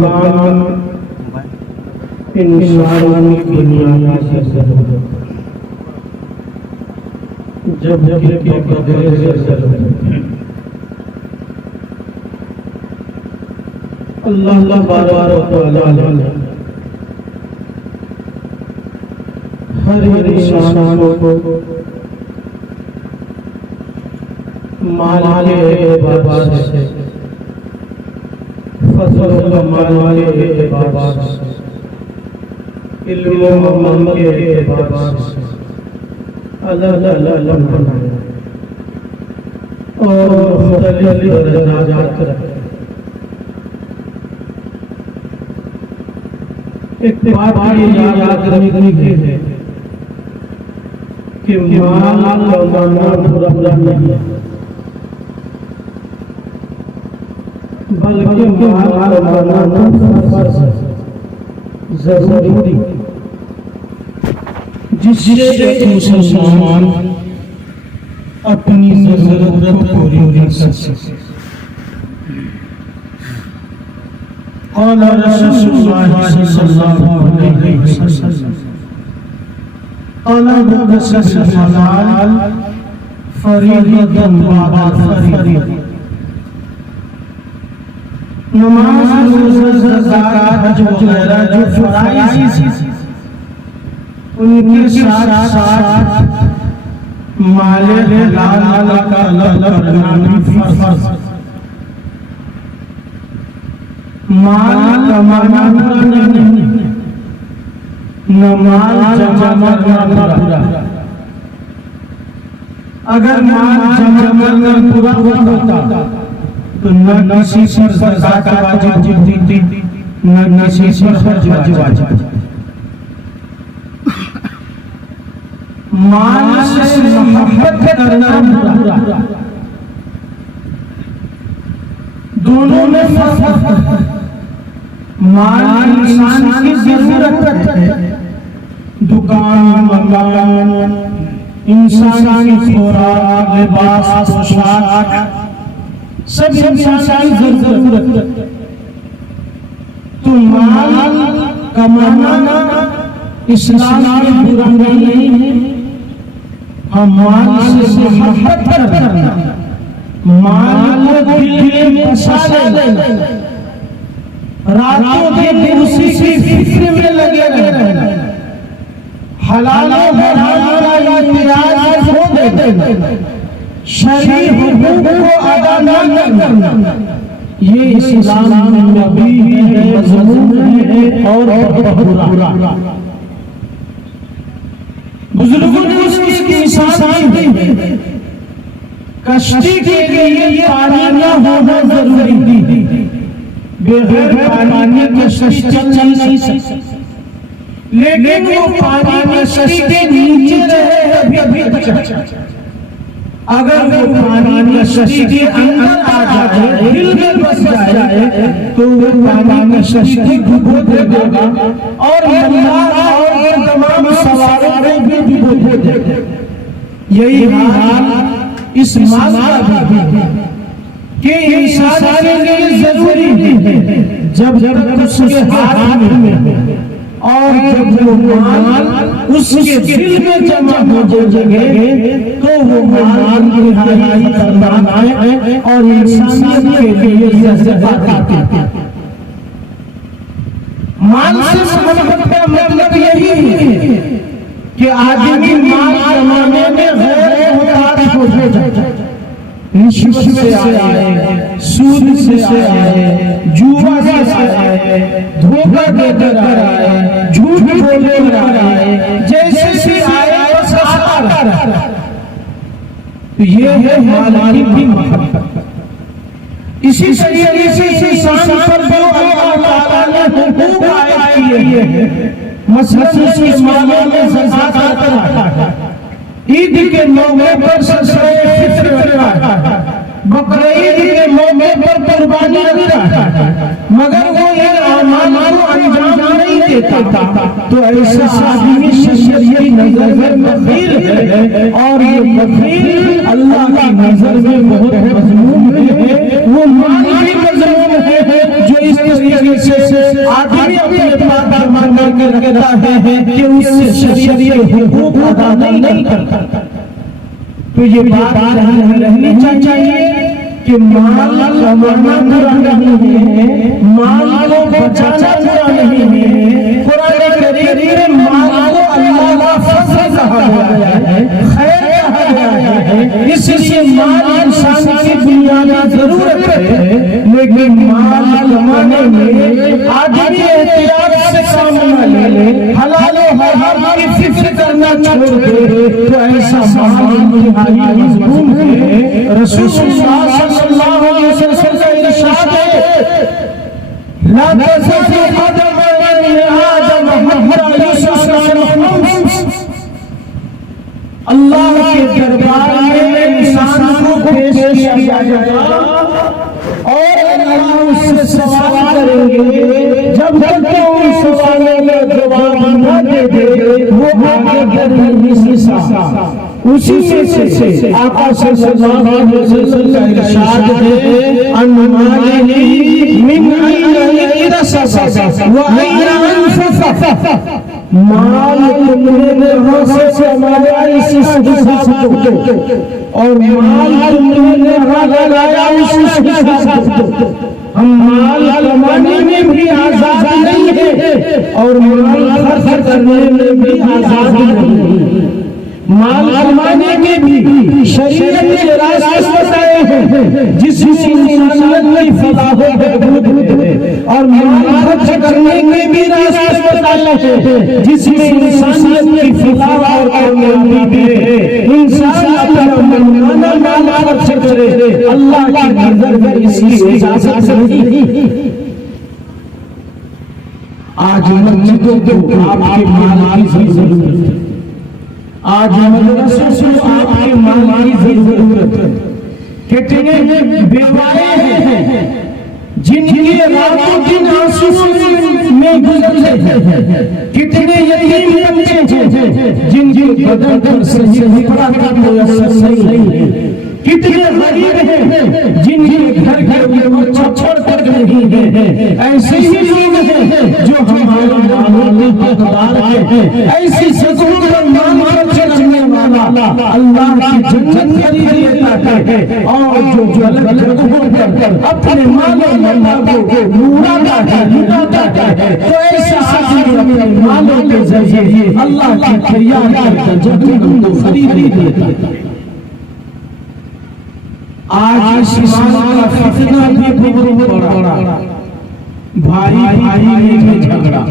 مکان انسان کی دنیا سے زد جب کہ قدرے سے زد اللہ تبارک و تعالی نے ہر انسان کو مال کے اعتبار سے فضل و کمال کے اعتبار سے علم و عمل کے اعتبار سے الگ الگ بنایا اور مختلف درجات رکھے۔ ایک بات یاد رکھنی ہے کہ مال کمانا برا نہیں ہے، بلکہ مال کمانا فرض ہے، ضروری، جس سے ایک مسلمان اپنی ضرورت پوری کر سکے۔ قال رسول اللہ صلی اللہ علیہ وسلم طلب کسب الحلال فریضۃ بعد فریضہ، نماز روزہ زکوٰۃ حج وغیرہ جو فرائض ان کے ساتھ ساتھ مال حلال کا طلب کرنا بھی فرض ہے۔ مال کمانا برا نہیں، نہ مال جمع کرنا برا۔ اگر مال جمع کرنا برا ہوتا تو نہ کسی پر زکوٰۃ واجب ہوتی نہ کسی پر حج واجب۔ مال سے محبت کرنا برا، دونوں میں فرق ہے۔ مال انسان کی ضرورت ہے، دکان مکان، انسان کی خوراک، لباس، پوشاک، سب انسان کی ضرورت ہے۔ تو مال کمانا اسلام میں برا نہیں ہے، ہم مال سے محبت کرنا، مال کو دل میں بسا لینا، راتوں دن اسی کی فکر میں لگے رہنا، حلال و حرام کا امتیاز کھو دینا، شرعی حقوق کو ادا نہ کرنا، یہ اسلام میں نبی ہے، مضمون ہے اور بہت برا۔ بزرگوں نے اس کی مثال دی ہے، کشتی کے لیے پانی نہ ہونا ضروری ہے، بغیر پانی کشتی چل نہیں سکتی، لیکن وہ پانی کشتی کے نیچے رہے ابھی اچھا، اگر وہ پانی کشتی کے اندر آ جائے، دل میں بس جائے تو وہ پانی کشتی کو ڈبو دے گا اور اللہ اور تمام سواروں کو بھی ڈبو دے گا۔ یہی حال اس مال کا بھی ہے کہ انسان کے لیے ضروری ہے جب اس کے ہاتھ میں اور جب وہ مال اس کے دل میں جمع ہو جائے تو وہ مال کی حیائی کرنا ہے اور انسانیت کے لیے جذبات آتے ہیں۔ مال سے محبت کا مطلب یہی ہے کہ آدمی مال کمانے میں غیر محتاط ہو جائے، رشوت سے آئے، سود سے آئے، جوا سے آئے، دھوکہ دے کر آئے، جھوٹ بولے کر آئے، جیسے سے آئے بس آتا رہا۔ تو یہ ہے مال کی محبت۔ اسی طریقے سے انسان پر جو اللہ تعالیٰ نے حقوق عائد کیے ہیں، مثلاً اس کے مالوں میں زکوٰۃ آتا ہے، عید کے موقع پر صدقہ فطر کرتا ہے، بقرعید کے موقع پر قربانی دیتا ہے، مگر وہ یہ اعمال کو انجام نہیں دیتا تو ایسے آدمی شریعت کی نظر میں بخیل ہے، اور یہ بخیل اللہ کی نظر میں بہت مذموم ہے، وہ مال بھی مذموم ہے جو اس طریقے سے آدمی اپنے بات مان کر رکھتا ہے کہ اس سے شریعت کے حقوق ادا نہیں کرتا، تو یہ بات رہنی چاہیے کہ مال کمانا برا نہیں ہے، مال کو بچانا برا نہیں ہے۔ قرآن کریم میں مال کو اللہ کا فضل کہا گیا ہے، خیر کہا گیا ہے، اس لیے مال انسان کی بنیادی ضرورت ہے، لیکن مال کمانے میں آدمی احتیاط سے کام نہ لے، حلال و حرام کی فکر کرنا چھوڑ دے تو ایسا مال انتہائی مذموم ہے۔ رسول اللہ صلی اللہ علیہ وسلم کا ارشاد ہے لا تزال قدم ابن آدم حتى يسأل عن خمس، اللہ کے دربار میں انسان کو پیش کیا جائے گا اور اللہ اس سے سوال کریں گے، جب تک کہ ان سوالوں کا جواب نہ دے دے وہ آگے بڑھ نہیں سکتا۔ اسی سے آقا صلی اللہ علیہ وسلم کا ارشاد ہے ان مالی من عین اکتسب و عین انفق، مال تم نے ہاں سے کمایا اسی سے حساب دو اور مال تم نے ہاں لگایا اسی سے حساب دو۔ ہم مال کمانے میں بھی آزاد نہیں ہے اور مال خرچ کرنے میں بھی آزاد نہیں ہے۔ مال کمانے کے بھی شریعت کے راستے بتائے ہیں جس سے انسانیت کی فلاح و بہبود ہے، اور مال خرچ کرنے کے بھی راستے بتائے ہیں جس میں انسانیت کی فلاح اور کامیابی ہے۔ انسان اپنا منمانا مال خرچ کرے، اللہ کی نظر میں اس کی اجازت نہیں۔ آج مسجدوں کو آپ کے مال کی ضرورت ہے، آج مدرسوں سے آپ کے مال کی ضرورت ہے۔ کتنے بیوائیں ہیں جن کے راتوں دن آنسو میں گزرتے ہیں، کتنے یتیم بچے ہیں جن کے بدن پر صحیح کپڑا کا میسر نہیں ہے، کتنے غریب ہیں جن کے گھر میں چھپڑ تک نہیں ہے۔ ایسے ہی لوگ ہیں جو ہمارے مالوں میں حقدار ہیں، ایسی سکون پر مال خرچ کرنے والا اللہ کی جنت خرید لیتا ہے، اور جو غلط جگہوں پر اپنے مال و مالوں کو لوٹاتا ہے تو ایسا آدمی اپنے مالوں کے ذریعے اللہ کی خیال جنت کو خرید لیتا ہے۔ آج اس مال کا فتنہ بھی بہت بڑا، بھائی بھائی میں جھگڑا،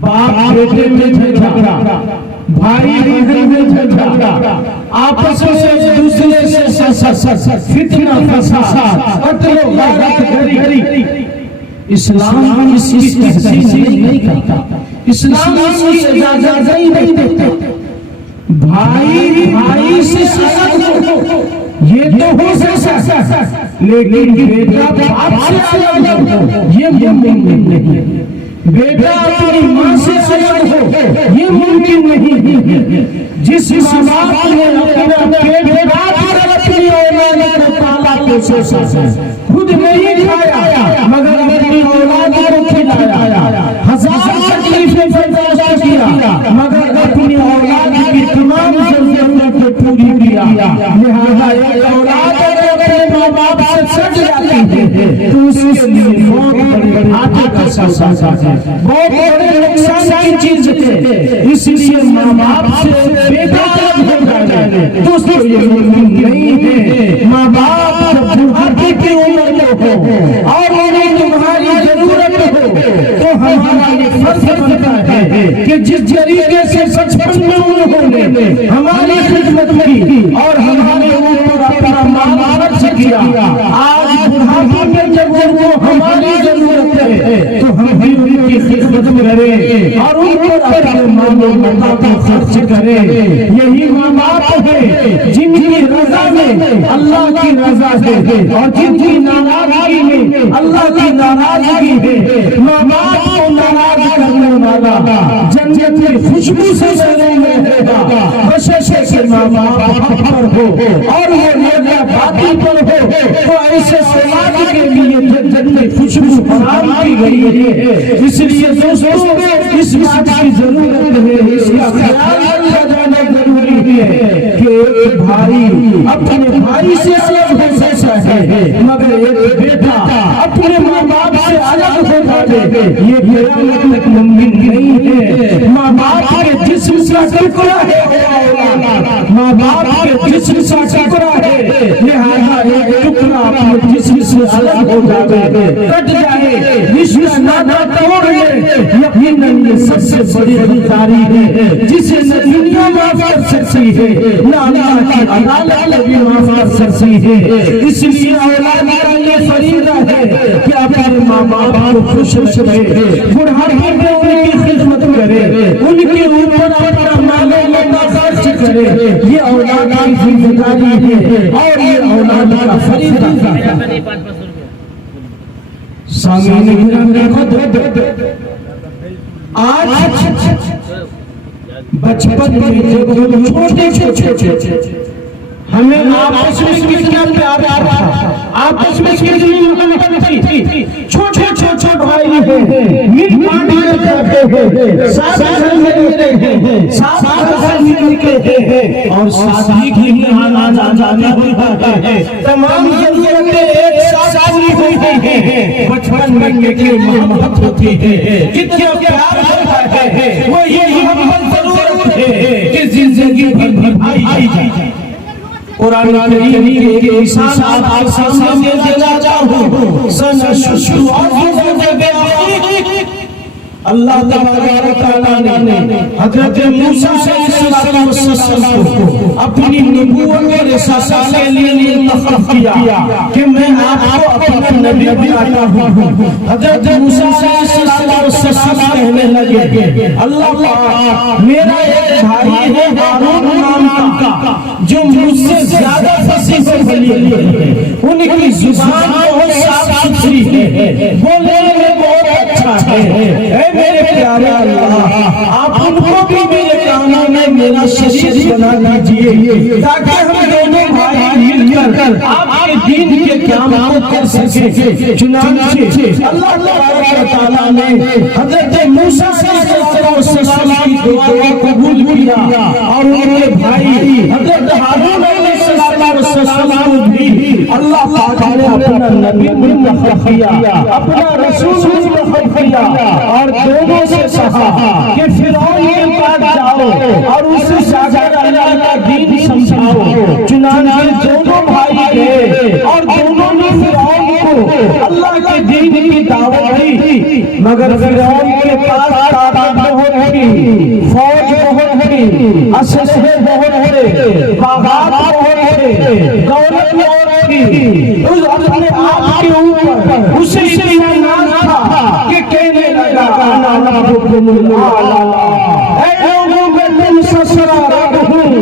باپ بیٹے میں جھگڑا، بھائی بہن میں جھگڑا، آپس میں ایک دوسرے سے فتنہ فساد، قتل و غارت گری۔ اسلام اس کی تحسین نہیں کرتا، اسلام اس کی اجازت نہیں دیتا۔ بھائی بھائی سے الگ ہو یہ تو ہو سکتا، لیکن بیٹا باپ سے الگ ہو یہ ممکن نہیں، بیٹا اپنی ماں سے الگ ہو یہ ممکن نہیں۔ جس ماں باپ نے اپنا پیٹ باپ پر اپنی اولاد کو پالا پوسا، خود نہیں کھایا مگر اپنی اولاد کو کھلایا، ہزار تکلیفیں برداشت کیا مگر اپنی اولاد کی تمام ضرورتوں کو پوری کیا۔ لہذا ایک اولاد اپنے ماں باپ سے سٹ جاتی ہے تو اس کے لیے بہت بڑے گھاٹے کا سودا ہے، بہت بڑے نقصان کی چیز ہے۔ اس لیے ماں باپ سے بیٹا الگ ہو جائے دوستو یہ ممکن نہیں ہے۔ ماں باپ جب بڑھاپے کی عمر میں ہو اور انہیں تمہاری ضرورت ہو تو ہمارا یہ فرض بنتا ہے کہ جس طریقے سے بچپن میں انہوں نے ہماری خدمت کی اور ہمارے اوپر اپنا مال خرچ کیا، آج بڑھاپے میں جب ان کو ہماری ضرورت ہے تو ہم بھی ان کی خدمت کریں اور ان پر اپنے مال و متا کو خرچ کریں۔ یہی ماں باپ ہے جن کی رضا میں اللہ کی رضا ہے اور جن کی ناراضگی میں اللہ کی ناراضگی ہے۔ ماں باپ کو ناراض کرنے والا جنت کی خوشبو سے نہیں رہے گا، بشرطے کہ ماں باپ حق پر ہو اور وہ باطل پر ہو تو ایسے سماج کے لیے جنت میں خوشبو حرام کی گئی ہے، اس لیے دوستوں اس بات کی ضرورت ہے، اس کا خیال کیا جانا ضروری ہے کہ ایک بھائی اپنے بھائی سے الگ ہو سکتا ہے، مگر ایک بیٹا اپنے ماں باپ سے الگ ہو جائے یہ قیامت تک ممکن نہیں ہے۔ ماں باپ کے جسم کا ٹکڑا ہے اولاد، ماں باپ کے جسم کا ٹکڑا ہے، لہذا ایک ٹکڑا اپنے جسم سے الگ ہو جائے، کٹ جائے، رشتہ ناتا توڑ لے، یقیناً یہ سب سے بڑی غداری ہے جسے نہ دنیا معاف کر سکتی ہے نہ اللہ کی عدالت بھی معاف کر سکتی ہے۔ اس لیے اولاد کا یہ فریضہ ہے کہ اپنے ماں باپ کو خوش رکھے، بڑھاپے میں ان کی خدمت کرے، ان کے اوپر اپنا مال و متا خرچ کرے، یہ اولاد کی ذمہ داری ہے اور یہ اولاد کا فریضہ ہے۔ سامعین گرامی، آج بچپن میں جب ہم چھوٹے چھوٹے ہمیں آپس میں کتنا پیار تھا، آپس میں کتنی محبت تھی، چھوٹے چھوٹے بھائی ہیں، مل بانٹ کر رہتے ہیں، ساتھ گھر میں رہتے ہیں، ساتھ گھر میں نکلتے ہیں اور شادی کی آنا جانا ہوتا ہے، تمام ضرورتیں ایک ساتھ پوری ہوتی ہیں۔ بچپن میں کتنی محبت ہوتی ہے، کتنا پیار ہوتا ہے، وہ یہ محبت ضرورت ہے کہ زندگی بھر نبھائی جائے۔ قرآن کریم کی ایک مثال آپ کے سامنے دینا چاہوں، سنششو اللہ تبارک و تعالیٰ نے حضرت موسیٰ علیہ السلام کو اپنی نبوت اور رسالت کے لیے انتخاب کیا کہ میں آپ کو اپنا نبی بناتا ہوں۔ حضرت موسیٰ علیہ السلام کہنے لگے، اللہ پاک میرا ایک بھائی ہے ہارون نام کا جو مجھ سے زیادہ فصیح و بلیغ ہے، ان کی زبان بہت صاف ستھری ہے، بولنے میں بہت اچھا ہے۔ اے میرے پیارے اللہ، آپ ان کو بھی میرے کاموں میں میرا شریک بنا دیجئے تاکہ ہم دونوں بھائی مل کر آپ کے دین کے کام کو کر سکیں۔ چنانچہ اللہ تبارک و تعالیٰ نے حضرت موسیٰ علیہ السلام کی دعا کو قبول کیا اور ان کے بھائی حضرت ہارون علیہ السلام کو بھی اللہ پاک نے اپنا نبی منتخب کیا، اپنا رسول منتخب کیا اور دونوں سے کہا کہ فرعون کے پاس جاؤ اور اسے شاگرد اللہ کا دین سمجھاؤ۔ چنانچہ دونوں بھائی گئے اور دونوں نے فرعون کو اللہ کے دین کی دعوت دی، مگر فرعون کے پاس طاقت بہت تھی، فوج بہت تھی، اسلحے بہت تھے، باغات بہت تھے، دولت بہت تھی، اپنے آپ کے اوپر اسے اطمینان تھا کہ کہنے لگا انا ربکم الاعلی، اے لوگوں میں تم سسرا رب ہوں،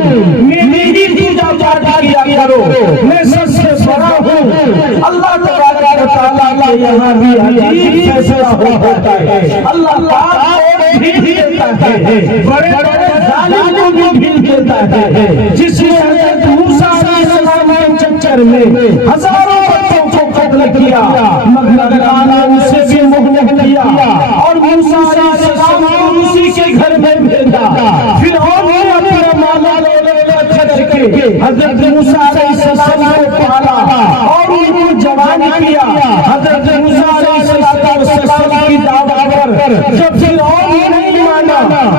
میری پوجا پاٹ کیا کرو، میں سب سے بڑا ہوں۔ اللہ تبارک و تعالیٰ کے یہاں بھی عجیب فیصلہ ہوتا ہے، اللہ پاک بھی دیتا ہے، بڑے بڑے ظالم کو بھی بھیل دیتا ہے، جس نے حضرت موسیٰ علیہ السلام کے چکر میں ہزاروں بچوں کو قتل کیا، مگر اللہ نے اسے بھی مہلت دیا اور موسیٰ علیہ السلام کو اسی کے گھر میں بھیجا۔ فرعون نے اپنا مالا خرچ کے حضرت موسیٰ علیہ السلام کو پالا اور ان کو جوان کیا۔ حضرت موسیٰ علیہ السلام کی دعوت پر جب فرعون نہیں مانا،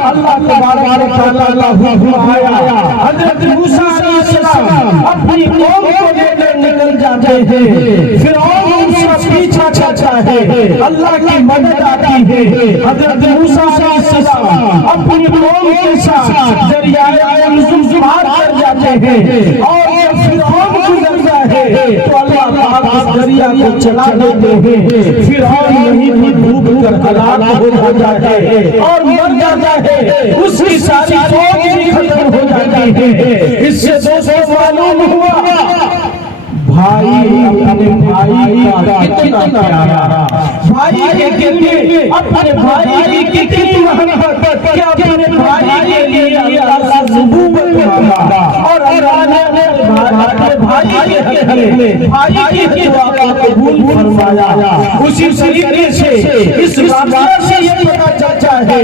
اللہ تبارک و تعالیٰ کا حکم آیا، حضرت موسیٰ علیہ السلام اپنی قوم کو لے کر نکل جاتے ہیں، فرعون ان کا پیچھا چھاتا ہے، اللہ کی مدد آتی ہے، حضرت موسیٰ علیہ السلام اپنی قوم کے ساتھ دریائے یرموک پار کر جاتے ہیں اور جب فرعون گزرتا ہے تو اللہ پاک دریا کو چلا دیتے ہیں، فرعون یہیں بھی ڈوب کر ہلاک ہو جاتا ہے اور مر جاتا ہے، اس کی ساری فوج بھی ختم ہو جاتی ہے۔ اس سے دوستوں معلوم ہوا بھائی اپنے بھائی کا کتنا پیارا، بھائی کے لیے اپنے بھائی کی کتنی محبت کہ اپنے بھائی کے لیے اللہ سے نبوت مانگا اور اللہ نے اپنے بھائی کی دعا کو قبول فرمایا. اسی طریقے سے اس واقعہ سے یہ پتہ چلتا ہے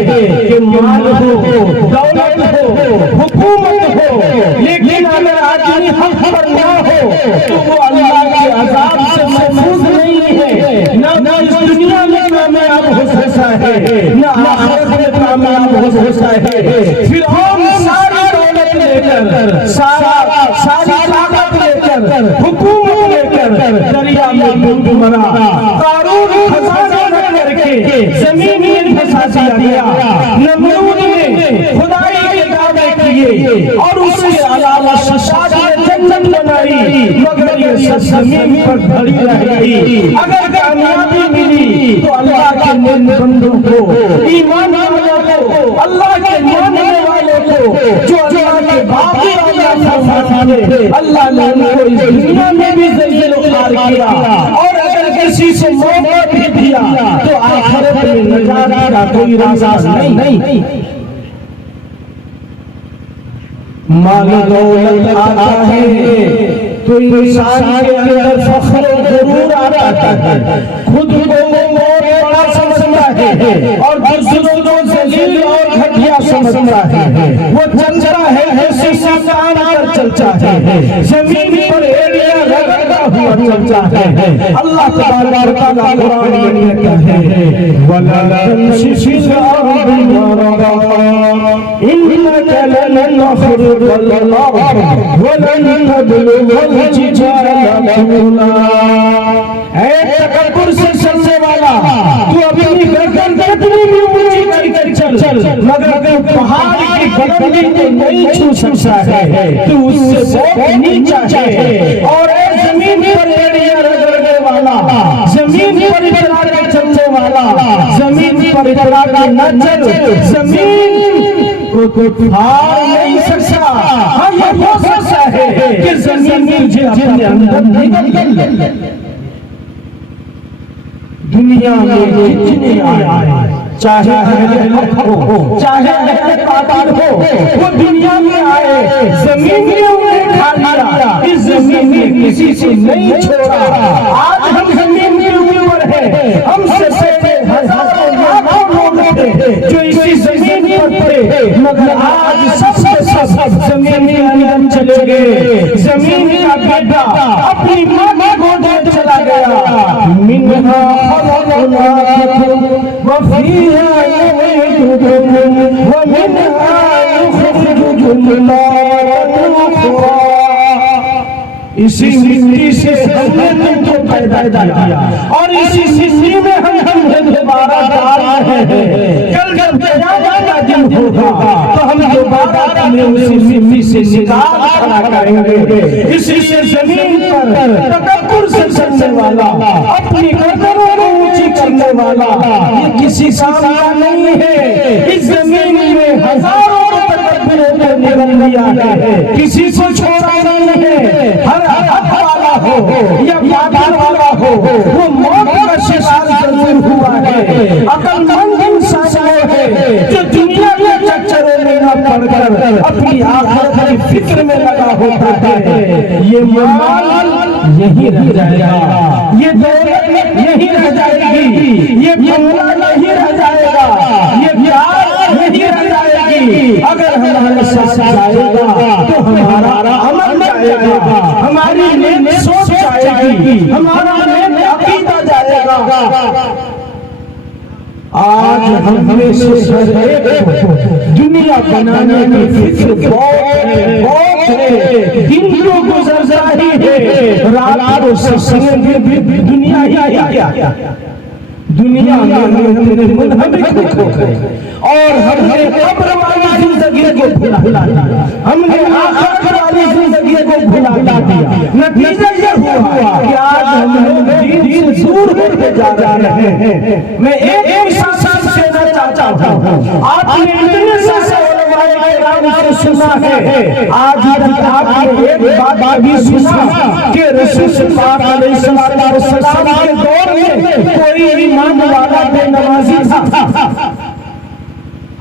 کہ مال ہو، دولت ہو، حکومت ہو، لیکن اگر آدمی حق پر نہ ہو تو وہ اللہ کے عذاب سے محفوظ نہیں ہے. نہ اس دنیا میں کامیاب ہو سکتا ہے، نہ آخرت میں کامیاب ہو سکتا ہے. فرعون ساری دولت لے کر، ساری طاقت لے کر، حکومت لے کر دریا میں ڈوب مرا. قارون خزانہ نہ کر کے زمین میں پھنسا دیا گیا. نمرود نے خدائی کے دعوے کیے اور اس کے علاوہ شداد نے جنت بنائی، مگر یہ زمین پر کھڑی رہ گئی. اگر کامیابی ملی تو اللہ کے نیک بندوں کو، ایمان والوں کو، اللہ کے ماننے والوں کو، جو اللہ کے باقی اللہ نے ان کو اس دنیا میں بھی ذلیل و خوار کیا، اور اگر کسی سے موقع بھی دیا تو آخرت میں نجات کا کوئی راستہ نہیں. مال دولت آتا ہے تو انسان کے اندر فخر و غرور آتا ہے، خود کو بہت بڑا سمجھتا ہے اور دوسروں کو ذلیل اور گھٹیا سمجھتا ہے. وہ چلتا ہے ایسے سامان کر چلتا ہے، زمین پر ایڑیاں رگڑتا ہوا چلتا ہے. اللہ تبارک و تعالیٰ قرآن میں کہتا ہے وَلَا تَمْشِ فِي الْأَرْضِ مَرَحًا إِنَّكَ لَن تَخْرِقَ الْأَرْضَ وَلَن تَبْلُغَ الْجِبَالَ طُولًا. اے تکبر سے چلنے والا، تو اپنی گردن کتنی بھی اونچی کر چل، مگر تو پہاڑ کی بلندی کو نہیں چھو سکتا ہے، تو اس سے بہت نیچا ہے. اور اے زمین پر ایڑیاں رگڑنے والا، زمین پر اترا کر چلنے والا، زمین پر اترا کر نہ چل، زمین کو تو پھاڑ نہیں سکتا. ہاں یہ ہو سکتا ہے کہ زمین مجھے اپنے اندر نگل لے. دنیا میں جتنے آئے، چاہے اہل حق ہو، چاہے اہل باطل ہو، وہ دنیا میں آئے، زمین میں انہیں کھا لیا، اس زمین میں کسی سے نہیں چھوڑا. آج ہم زمین کے اوپر ہیں، ہم سے پہلے ہزاروں لاکھوں لوگ تھے جو اسی زمین پر تھے، مگر آج سب سے سب زمین کے اندر چلے گئے. زمین کا بیٹا اپنی ماں کی گود میں چلا گیا. منہا خلقناکم وفیہا نعیدکم ومنہا نخرجکم تارۃ اخری. اسی مٹی سے ہم نے تم کو پیدا کیا اور اسی مٹی میں ہم دوبارہ ڈال رہے ہیں. کل جب قیامت کا دن ہوگا تو ہم دوبارہ تمہیں اسی مٹی سے نکال کھڑا کریں گے. اسی لیے زمین پر تکبر سے چلنے والا، اپنی گردنوں کو اونچی کرنے والا، یہ کسی کام کا نہیں ہے. اس زمین میں ہزاروں تکبروں کو نگل لیا ہے، کسی کو چھوڑا نہیں ہے. ہر حق والا ہو یا باطل والا ہو، وہ موت کا شکار ضرور ہوا ہے. عقل مند انسان وہ ہے جو دنیا کے چکروں میں نہ پڑ کر اپنی آخرت کی فکر میں لگا ہوتا ہے. یہ مال یہی رہ جائے گا، یہ دولت یہی رہ جائے گی، یہ بنگلہ نہیں رہ جائے گا، یہ پیار نہیں رہ جائے گی. اگر ہمارے ساتھ جائے گا تو ہمارا عمل جائے گا، ہماری نیک سوچ جائے گی، ہمارا نیک عقیدہ جائے گا. آج ہم میں سے ہر ایک دنیا بنانے کی فکر بہت ہے، دن جو گزر رہی ہے، رات کو سسنگ بھی دنیا ہی کیا دنیا میں منہمک ہو گئے اور ہم نے قبر والی زندگی کو بھلا دیا، ہم نے آخرت والی زندگی کو بھلا دیا. نتیجہ یہ ہوا کہ آج ہم دین سے دور ہوتے جا رہے ہیں. میں ایک ساتھ کہنا چاہتا ہوں، آپ نے اتنے سارے علماء کرام سے سنا ہے، آج تک آپ نے ایک بات بھی سنا کہ رسول پاک علیہ السلام کے دور میں کوئی ایمان والا بے نمازی تھا؟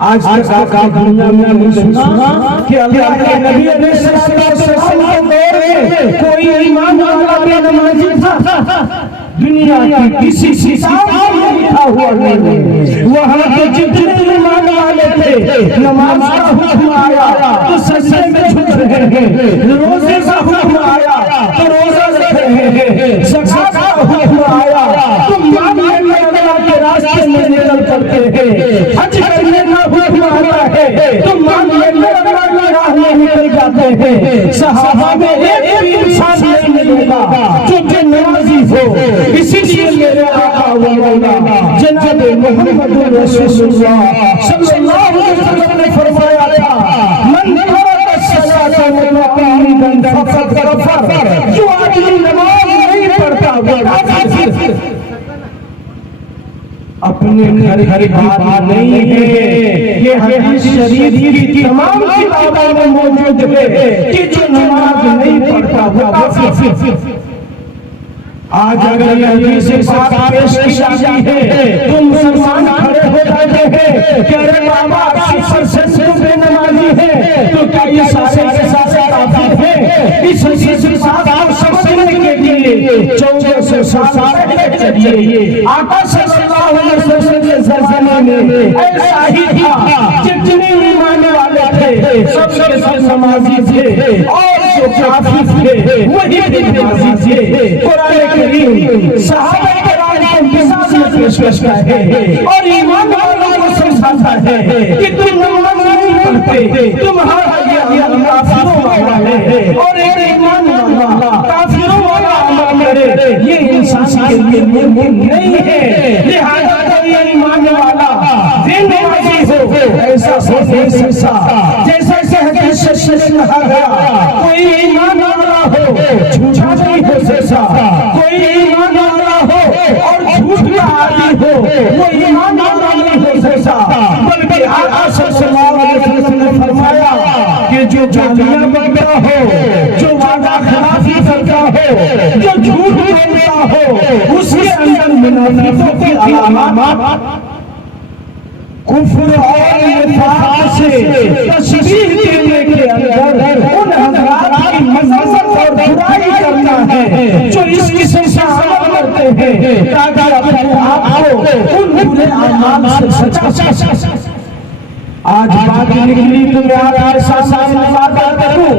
آج تک آپ دنیا میں نہیں سنا کہ اللہ کے نبی علیہ السلام کے دور میں کوئی ایمان والا بے نمازی تھا؟ دنیا کی کسی کتاب میں لکھا ہوا نہیں۔ وہاں کے جتنے ایمان والے تھے، نماز کا حکم آیا تو سجدے میں جھک رہے ہیں، روزے کا حکم آیا تو روزہ رکھ رہے ہیں، زکات کا حکم آیا تو مال اللہ کے راستے میں نکل پڑتے ہیں، حج کرنے کا حکم آتا ہے تو مال اللہ کی راہ میں نکل جاتے ہیں۔ صحابہ میں ایک بھی انسان نہیں ملے گا جو کہ نمازی ہو۔ اسی لیے میرے آقا و مولا جناب محمد رسول اللہ صلی اللہ علیہ وسلم نے فرمایا تھا، من ترک الصلاۃ متعمدا فقد کفر، جو آدمی نماز نہیں پڑھتا وہ کافر۔ اپنے گھر کی بات نہیں ہے، یہ حدیث شریف کی تمام کتابوں میں موجود ہے کہ جو نماز نہیں پڑھتا وہ کافر۔ آج اگر یہ حدیث پاک پیش کی جاتی ہے تو مسلمان کھڑے ہو جاتے ہیں کہ ارے بابا 80% بے نمازی ہے تو کیا یہ سارے کے سارے کافر ہیں؟ اس حدیث پاک آپ سمجھنے کے لیے 1400 سال پہلے چلیے آقا صلی اللہ علیہ وسلم کے زمانے میں ایسا ہی تھا، جتنے ایمان والے تھے سب کے سب نمازی تھے اور جو کافر تھے وہی بے نمازی تھے۔ قرآن کریم صحابہ کرام کو مثال میں پیش کرتا ہے اور ایمان والوں کو سمجھاتا ہے کہ تم نماز نہیں پڑھتے، تمہارا یہ عمل کافروں والا ہے، اور ایک ایمان والا کافروں والا عمل کرے یہ انسان کے لیے ممکن نہیں ہے۔ لہذا کوئی ایمان والا بے نمازی ہو ایسا ہو نہیں سکتا، جیسا کہ حدیث شریف میں کہا گیا کوئی ایمان والا ہو جھوٹا نہیں ہو سکتا، کوئی ایمان والا ہو اور جھوٹ کا عادی ہو وہ ایمان والا نہیں ہو سکتا، بلکہ آقا صلی اللہ علیہ وسلم نے فرمایا کہ جو جھوٹیاں بنتا ہو، جو وعدہ خلافی کرتا ہو، جو جھوٹ بولتا ہو، اس کے اندر منافقوں کی علامات کفر اور نفاق سے تشبیہ دینے کے اندر ان حضرات کی مذمت اور برائی کرنا ہے جو اس قسم سے عمل کرتے ہیں تاکہ اپنے آپ کو ان برے اعمال سے بچا سکیں۔ آج بات نکلی تو میں آپ کے ساتھ بات کروں،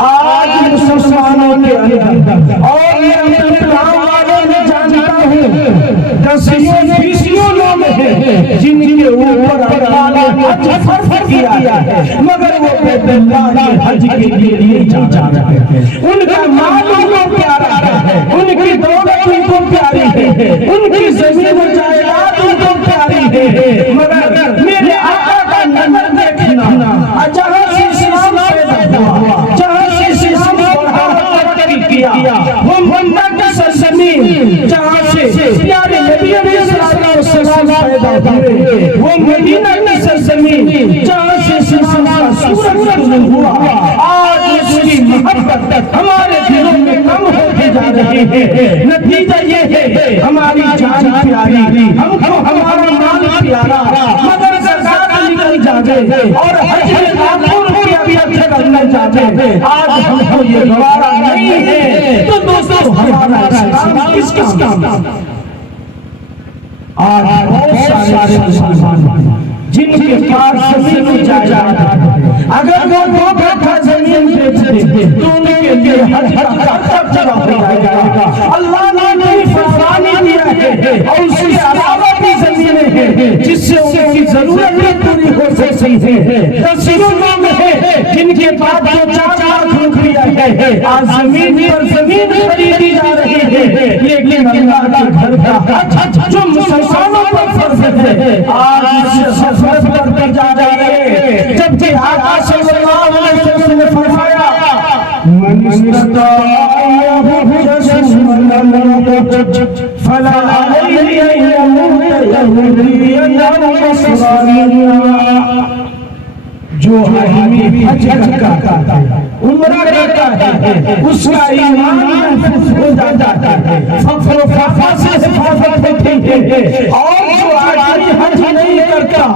آج مسلمانوں کے اندر اور میں اپنے گاؤں والوں میں جانتا ہوں 10 لوگ ہیں جن کے اوپر اللہ نے حج فرض کیا ہے مگر وہ بیت اللہ کے حج کے لیے نہیں جاتے ہیں۔ ان کا مال ان کو پیارا ہے، ان کی دولت ان کو پیاری ہے، ان کی زمین و جائیداد ان کو پیاری ہے، مگر میرے آقا کا نظر دیکھنا جہاں سے اسلام پیدا ہوا، جہاں سے اسلام ترقی کیا، وہ مکہ کی سرزمین جہاں سے پیارے نبی علیہ السلام پیدا ہوئے، وہ مدینہ کی سرزمین جہاں سے اسلام کا سورج طلوع ہوا، آج اس کی محبت ہمارے دلوں میں کم ہوتی جا رہی ہے۔ نتیجہ یہ ہے ہماری جان پیاری، ہم کو ہمارا مال پیارا، مگر زکات نکل جاتے اور حج لاکھوں روپیہ خرچ کرنا چاہتے، آج ہم کو یہ گوارا نہیں ہے۔ تو دوستو ہمارا اسلام کس کام؟ آج بہت سارے مسلمان جن کے پاس زمین جائیداد اگر وہ 2 کٹھا زمین بیچ دیں تو ان کے لیے حج کا خرچہ ہو جائے گا۔ اللہ نے نہیں فرمانی دیا ہے اور اس کے علاوہ بھی زمینیں ہیں جس سے ان کی ضرورت بھی پوری ہو سکتی ہے۔ 10 لوگ ہیں جن کے پاس 4 لاکھ روپیہ ہے، آج زمین پر زمین خریدی جا رہی ہے، لیکن اللہ کا گھر کا حج جو مسلمانوں پر فرض ہے آج اس فرض کرتے جا رہے ہیں، جبکہ آقا صلی اللہ علیہ وسلم نے فرمایا من استطاع فلا علیہ ان یموت یہودیا او نصرانیا۔ جو آدمی حج کرتا ہے عمرہ کرتا ہے اس کا ایمان محفوظ ہو جاتا ہے، فقر و فاقہ سے حفاظت ہوتی ہے۔ اور جو آدمی حج نہیں کرتا،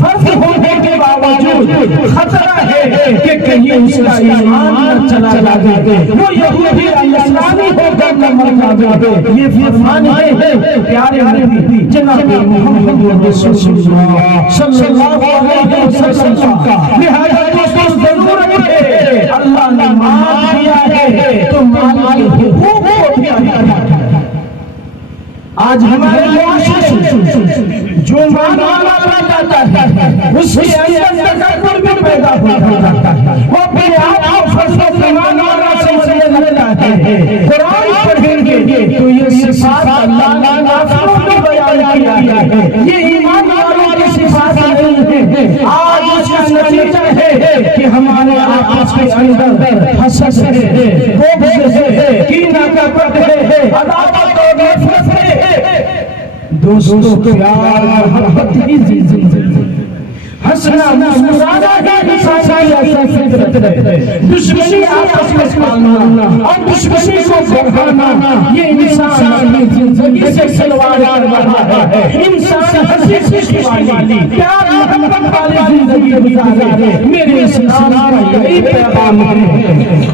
فرض ہونے کے باوجود خطرہ ہے کہ کہیں اس کا ایمان نہ چلا جائے، وہ یہودی اسلامی ہو کر نہ مر جائے۔ یہ فرمان ہے پیارے نبی جناب محمد رسول اللہ صلی اللہ علیہ وسلم کا۔ لہذا دوستوں ضرورت ہے، اللہ نے مال دیا ہے تو مال کے حقوق کو بھی ادا کرنا ہے۔ آج ہمارے معاشرے جو مال جاتا ہے اس کے اندر تکبر بھی پیدا ہو جاتا ہے، وہ اپنے آپ کو فضل ایمان والا سمجھنے لگتا ہے۔ قرآن پڑھیں گے تو یہ صفات اللہ نے نافروں میں بیان کیا ہے، یہ ایمان والوں کی صفات نہیں ہے۔ آج اس کا نتیجہ ہے کہ ہمارے آپس کے اندر حسد ہے، بغض ہے، کینہ کپٹ ہے، عداوت اور نفرت ہے۔ دوستو پیار محبت ہی زندگی، ہنسنا مسکرانا ہی انسان کی فطرت ہے۔ دشمنی آپس میں پالنا اور دشمنی کو بڑھانا یہ انسان کی زندگی سے کھلواڑ کر رہا ہے۔ انسان ہنسی خوشی والی پیار محبت والی زندگی گزارے، میرے اسلام کا یہی پیغام ہے۔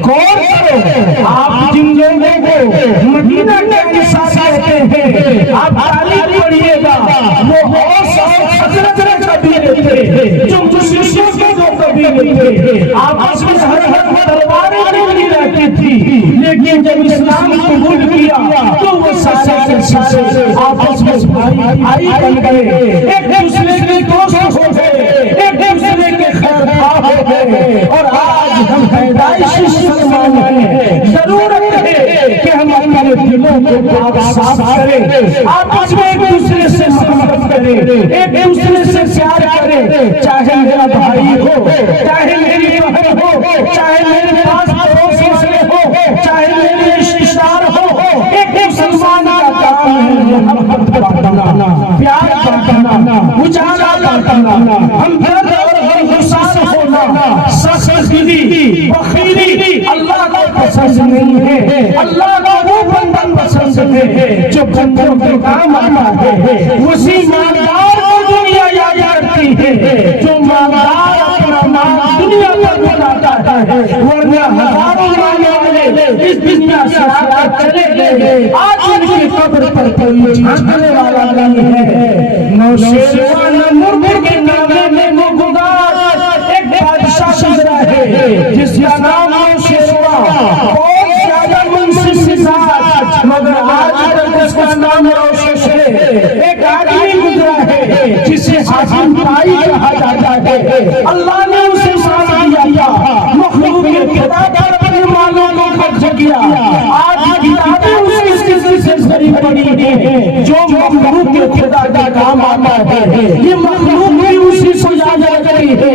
غور کرو، آپ جن لوگوں کو مدینہ کا انسان کہتے ہیں، آپ تعلیم پڑھیے گا، وہ اوس اور خزرج کے قبیلے تھے، جو مشرکوں کے دو قبیلے تھے، آپس میں ہر تلواریں نہیں رہتی تھی، لیکن جب اسلام قبول کیا تو وہ سارے کے سارے آپس میں بھائی بن گئے، ایک دوسرے کے دوست ہو گئے، ایک دوسرے کے خیر خواہ ہو گئے۔ اور آج ہم پیدائشی مسلمان ہیں، ضرورت ہے کہ ہم اپنے دلوں کو پاک صاف کریں، آپس میں ایک دوسرے سے محبت کریں، ایک دوسرے سے پیار کریں، چاہے میرا بھائی ہو، چاہے میری بہن ہو، چاہے میرے پاس پڑوسی والے ہو، چاہے میرے رشتہ دار ہو، ایک مسلمان کا کام ہے محبت بانٹنا، پیار بانٹنا، اجالا بانٹنا۔ ہم درد اور غمگسار ہونا، سخت دلی، بخیلی اللہ کو پسند نہیں ہے۔ اللہ کا وہ بندہ پسند ہے جو بندوں کے کام آتا ہے، اسی مالدار کو دنیا یاد کرتی ہے، جو مالدار اپنا مال دنیا پر بناتا ہے، ورنہ ہزاروں مالے والے اس دنیا سے آگے چلے گئے، آج ان کی قبر پر کوئی جھانکنے والا نہیں ہے۔ نوشیروان مرد کے نامے میں گزار ایک بادشاہ گزرا ہے جس کا نام نوشیروان، بہت زیادہ منصف مزاج، مگر آج تک اس کا نام روشن ہے۔ ایک آدمی گزرا ہے جسے حاتم طائی کہا جاتا ہے، اللہ نے اسے ساتھ دیا تھا، مخلوق کے خدا پر اپنے مالوں کو خرچ کیا۔ آج کتابیں اس کی سے بھری پڑی ہیں جو مخلوق کے خدا کا کام آتا ہے، یہ مخلوق بھی اسی سے یاد رکھتی ہے۔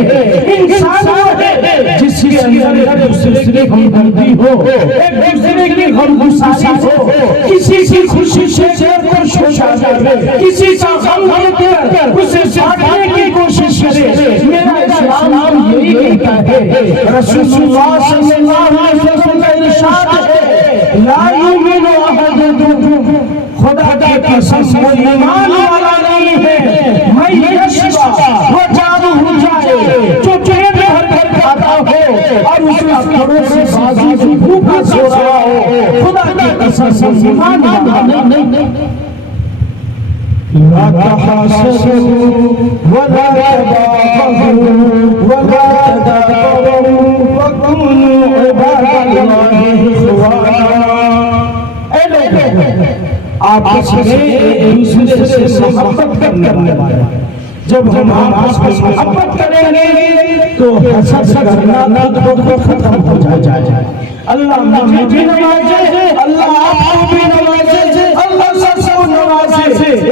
انسان وہ ہے جس کے اندر ایک دوسرے کی ہمدردی ہو، ایک دوسرے کی غمگساری ہو، کسی کی خوشی سے خوش ہو جائے، کسی کا غم دیکھ کر اسے بانٹنے کی کوشش کرے۔ میرا اسلام یہی کہتا ہے، رسول اللہ صلی اللہ علیہ وسلم کا ارشاد ہے، لا یؤمن احدکم، خدا کی قسم وہ ایمان والا نہیں ہے، میں یشبع وہ جانو ہو جائے، جو پیٹ بھر کر کھاتا ہو اور اس کا پڑوسی بازی سے بھوکا سو رہا ہو، خدا کی قسم ایمان والا نہیں۔ لا تحاسدوا ولا تباغضوا ولا تدابروا وكونوا عباد الله اخوانا۔ اے لوگوں، آپس میں ایک دوسرے سے محبت کرنے والے، جب ہم آپس میں محبت کریں گے تو حسد کرنا خود ختم ہو جائے۔ اللہ مجھے بھی نوازے، اللہ آپ کو بھی نوازے، اللہ سب کو نوازے۔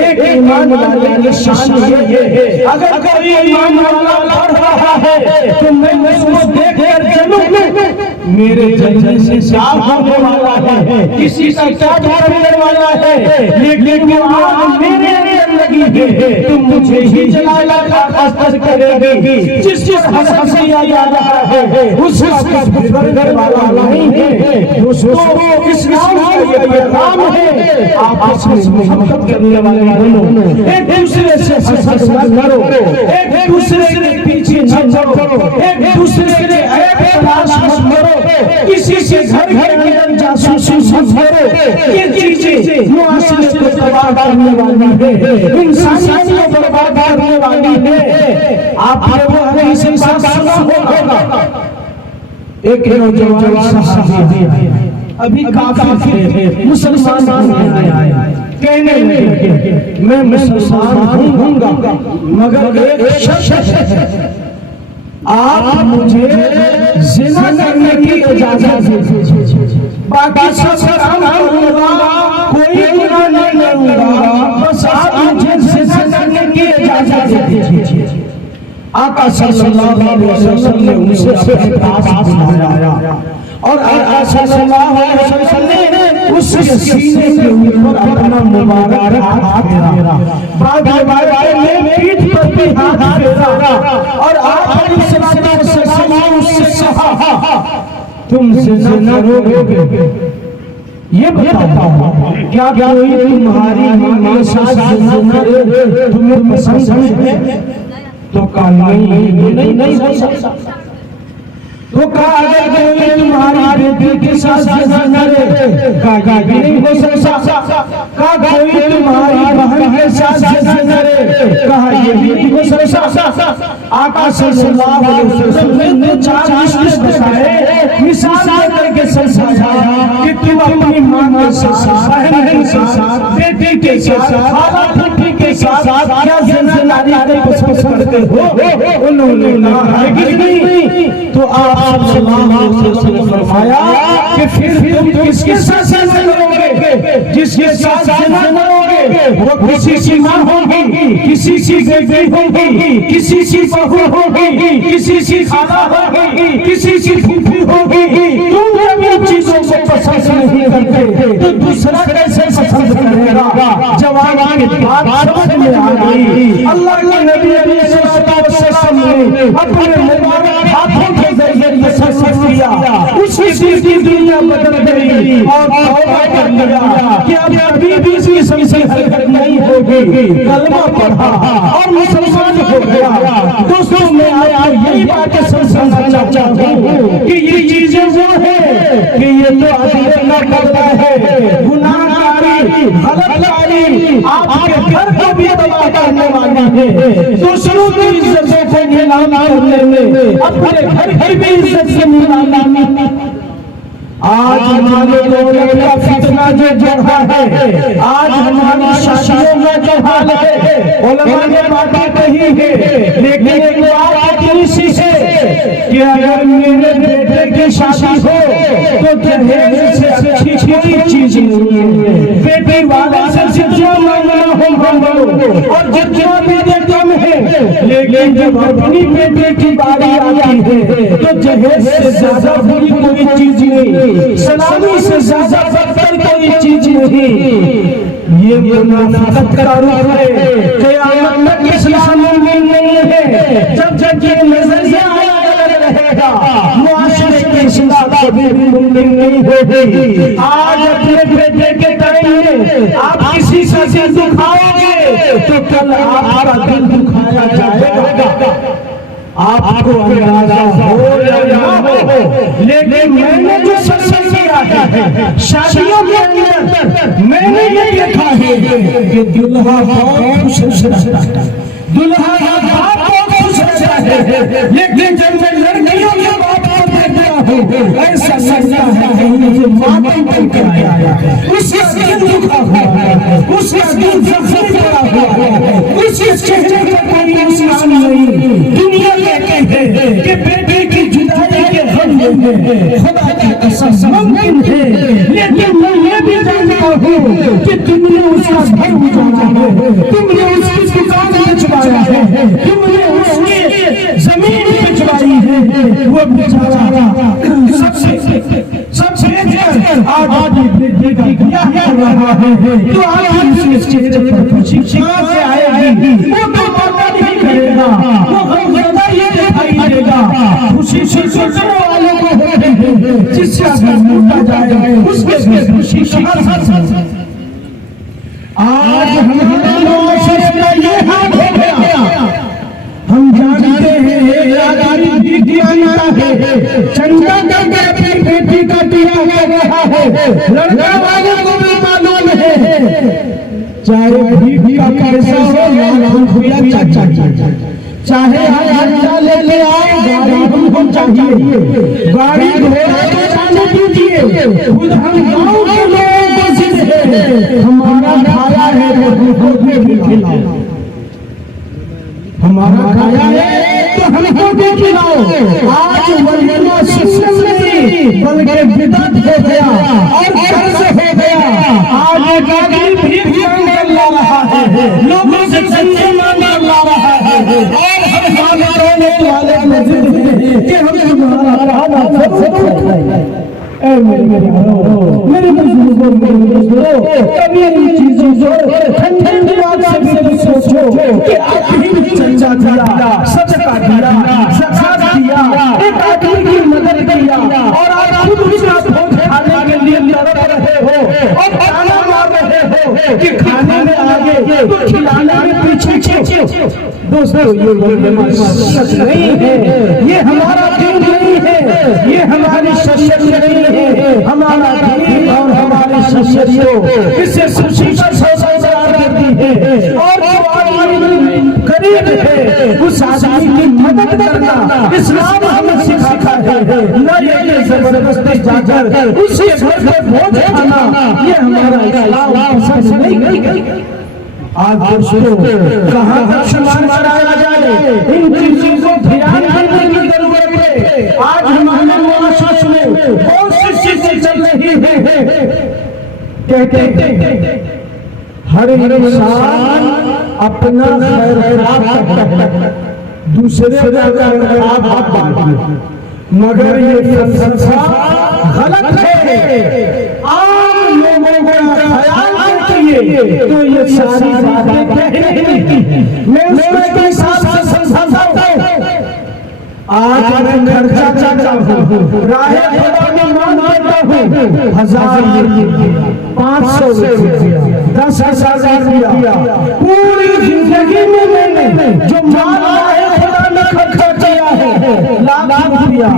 ایک ایمان والے کی شان یہ ہے، اگر کوئی ایمان والا پڑھ رہا ہے تو میں اس کو دیکھ کر چلوں، میرے جلدی سے صاف ہونے والا ہے، کسی کا کیا کرنے والا ہے، لیکن وہ آج میرے لگی ہے تم مجھے ہی جلالا کا خاطر کرے گی جس پر ہنسیا جا رہا ہے اس کا بگڑنے والا نہیں ہے دوستو اسلام کا یہ پیغام ہے آپس میں محبت کرنے والے بنو ایک دوسرے سے حسد نہ کرو ایک دوسرے کے پیچھے نہ پڑو ایک دوسرے کے عیب تلاش مت کرو کسی سے گھر کے اندر جاسوسی مت کرو یہ چیزیں معاشرے کو تباہ کرنے والی ہے انسانیت کو برباد کرنے والی ہے آپ نے وہ حدیث سنا ہوگا ایک نوجوان صحابی ابھی کافر تھے مسلمان ہونے آئے کہنے لگے میں مسلمان ہوں گا مگر ایک شرط ہے آپ مجھے زنا کرنے کی اجازت دیں باقی سب کام کروں گا کوئی گناہ نہیں کروں گا بس آپ مجھے زنا کرنے کی اجازت دیجیے آقا صلی اللہ علیہ وسلم نے ان سے اپنے پاس بلایا اور آقا صلی اللہ علیہ وسلم نے اس کے سینے کے اوپر اپنا مبارک ہاتھ پھیرا بعد روایت میں پیٹھ پر بھی ہاتھ پھیرا اور آپ علیہ السلام اس سے کہا تم زنا کرو گے یہ بتاتا ہوں کیا کوئی تمہاری ماں ساتھ زنا کرے تمہیں پسند ہے تو کہا نہیں ہو سکتا تو کہا اگر کوئی تمہاری بیٹی کے ساتھ زنا کرے کہا نہیں ہو سکتا کہا کوئی تمہاری بہن کے ساتھ زنا کرے کہا یہ بھی نہیں ہو سکتا آقا صلی اللہ علیہ وسلم نے چار مشکل بتائے مثال دے کر کے سمجھایا کہ تم اپنی ماں کے ساتھ بہن کے ساتھ بیٹی کے ساتھ خالہ پھوپھی کے ساتھ کیا زنا کو پسند کرتے ہو انہوں نے کہا ہرگز نہیں تو آپ صلی اللہ علیہ وسلم فرمایا کہ پھر تم کس کے ساتھ زنا کرو گے جس کے ساتھ زنا کرو گے وہ کسی کی ماں ہوگی کسی کی بیٹی ہوگی کسی کی بہو ہوگی کسی کی خالہ ہوگی کسی کی پھوپھی ہوگی تم جب ان چیزوں کو پسند نہیں کرتے تو دوسرا کیسے پسند کرے گا جواب کی بات سمجھ میں آ گئی اللہ کے نبی علیہ السلام نے اپنے مبارک ہاتھوں کے ذریعے سبق دیا اس کی دنیا بدل گئی اور توبہ کر لیا کہ اب کبھی بھی اس قسم سے حرکت نہیں ہوگی کلمہ پڑھا اور مسلمان ہو گیا دوستوں میں آپ کو یہی بات سمجھانا چاہتا ہوں کہ یہ چیزیں وہ ہیں کہ یہ تو عدالت نہ کرتا ہے گناہ کاری غلط کاری آپ کے گھر کو بھی تباہ کرنے والی ہے دوسروں کی عزتوں کو نیلام کرنے میں اپنے گھر کی بھی عزت سے نیلام کرنے آج ہمارے دولت کا فتنہ جو جڑا ہے آج ہماری شادیوں میں جو حال ہے علماء نے باتیں کہی ہے لیکن ایک بات اتنی سی ہے کہ اگر میرے بیٹے کی شادی ہو تو جہیز سے اچھی کوئی چیز نہیں ہے بیٹی والے سے جتنا مانگنا ہو مانگو اور جتنا بھی دے کم ہے لیکن جب اپنی بیٹے کی باری آتی ہے تو جہیز سے زیادہ بڑی کوئی چیز نہیں سلامی سے زیادہ بدتر کوئی چیز نہیں یہ منافقت کا روح ہے قیامت تک اسلام مومن نہیں ہے جب تک یہ نظریہ آیا رہے گا معاشرے کی اصلاح کبھی بھی ممکن نہیں ہوگی آج اپنے بیٹے کے ٹائم میں آپ کسی کا دل دکھاؤ گے تو کل آپ کا دل دکھایا جائے گا آپ کو اندازہ ہو یا نہ ہو لیکن میں نے جو سب کیا ہے شادیوں کے اندر میں نے یہ دیکھا ہے کہ دلہا بہت خوش رہتا ہے دلہا باپ بہت خوش رہتا ہے لیکن جب میں لڑکیوں کے باپ کو دیکھتا ہوں ایسا لگتا ہے کہ مجھے ماتم بن کر آیا اس کا دل دکھا ہوا ہے اس کا دل زخم پڑا ہوا ہے اس کے چہرے پر کوئی مسکان نہیں دنیا کہتے ہیں کہ بیٹے کی جدائی کے غم میں خدا کی قسم ممکن ہے لیکن میں یہ بھی جانتا ہوں کہ تم نے اس کا گھر اجاڑا ہے تم نے اس کی دکان بچوایا ہے تم نے اس کی زمین بچوائی ہے وہ بیچارہ سب سے آج کیا رہا ہے تو آج اس کے چہرے پر خوشی کہاں سے آئے گی؟ وہ تو پتہ نہیں کرے گا، وہ غمزدہ یہ دکھائی دے گا، خوشی سے سوچنے والوں کو ہوتے ہیں جس کا گھر ٹوٹا جائے اس کے خوشی کہاں سے؟ آج ہمارا معاشرے کا یہ حال ہو گیا، ہم جانتے ہیں آزادی دیدیانا ہے، چندہ کر کے اپنی بیٹی کا دیا کر رہا ہے، لڑکا والوں کو بھی معلوم ہے چاہے بیوی کا کیسا ہو یا خویا چاچا چاہے ہم لے لے آئے گاڑی ہم کو چاہیے، گاڑی گھوڑا تو جانے دیجیے، خود ہم گاؤں کے لوگوں کو ضد ہے، ہمارا کھایا ہے تو خود میں بھی کھلاؤ، ہمارا کھایا ہے تو ہم کو بھی کھلاؤ۔ آج ولیمہ سسٹم نہیں بلکہ بدعت ہو گیا اور قرض ہو گیا، آج گاڑی بھی مانگ لا رہا ہے، لوگوں سے چندے مانگ لا رہا ہے، اور ہم رونے والے مسجد ہیں کہ ہم تمہارا کھانا ضرور کھائیں۔ اے میرے بزرگوں میرے دوستوں، کبھی ان چیزوں کو ٹھنڈے دماغ سے بھی سوچو کہ آپ ہی چندا دیا، صدقہ دیا، زکات دیا، ایک آدمی کی مدد کیا، اور آپ خود اس کا بوجھ کھانے کے لیے تڑپ رہے ہو اور تانا مار رہے ہو کہ کھانے میں آگے تو کھلانے میں پیچھے۔ دوستو یہ سچ نہیں ہے، یہ ہمارا دین نہیں ہے، یہ ہماری شریعت نہیں ہے، ہمارا دین اور ہماری شریعت اس سے خوشی کا سودا قرار دیتی ہے، اور جو آدمی غریب ہے اس آدمی کی مدد کرنا اسلام ہمیں سکھاتا ہے، نہ یہ زبردستی جا کر اس کے گھر پہ بوجھ کھانا، یہ ہمارا اسلام پسند نہیں کرتا۔ آج دوستو کہاں تک شمار آیا جائے، ان چیزوں کو دھیان دینے کی ضرورت ہے۔ آج ہمارے معاشرے میں بہت سی چیزیں چل رہی ہیں، کہتے ہیں ہر انسان اپنا خیر کرتا ہے، دوسرے کا خیرات بانٹے، مگر یہ فلسفہ غلط ہے۔ عام لوگوں کا خیال تو یہ ساری باتیں کہنے کی میں اس میں کے ساتھ سے سمجھاتا ہوں۔ آج میں خرچہ چاہتا ہوں، راہ خدا میں مان دیتا ہوں، 1000 روپیہ، 500 روپیہ، 10,000 روپیہ، پوری زندگی میں میں نے جو مال راہ خدا میں خرچہ کیا ہے، لاکھ روپیہ،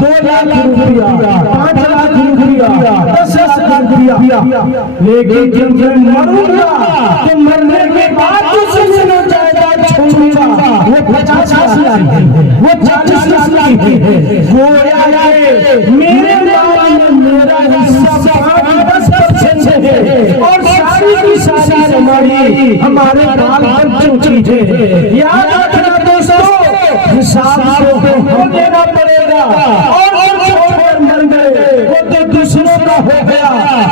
2 لاکھ روپیہ، 5 لاکھ روپیہ، 10,000 روپیہ، لیکن جب میں مروں گا تو مرنے کے بعد جو سے جائیداد چھوڑوں گا وہ 50 لاکھ ہے، وہ 40 لاکھ ہے، گویا کہ میرے مال میں میرا حصہ 5-10% ہے، اور ساری کی ساری ہماری ہمارے مال پر چکی ہے۔ یاد رکھنا دوستو، حساب کو ہو دینا پڑے گا، اور چھوڑ مر گئے وہ تو دوسروں کا ہو گیا،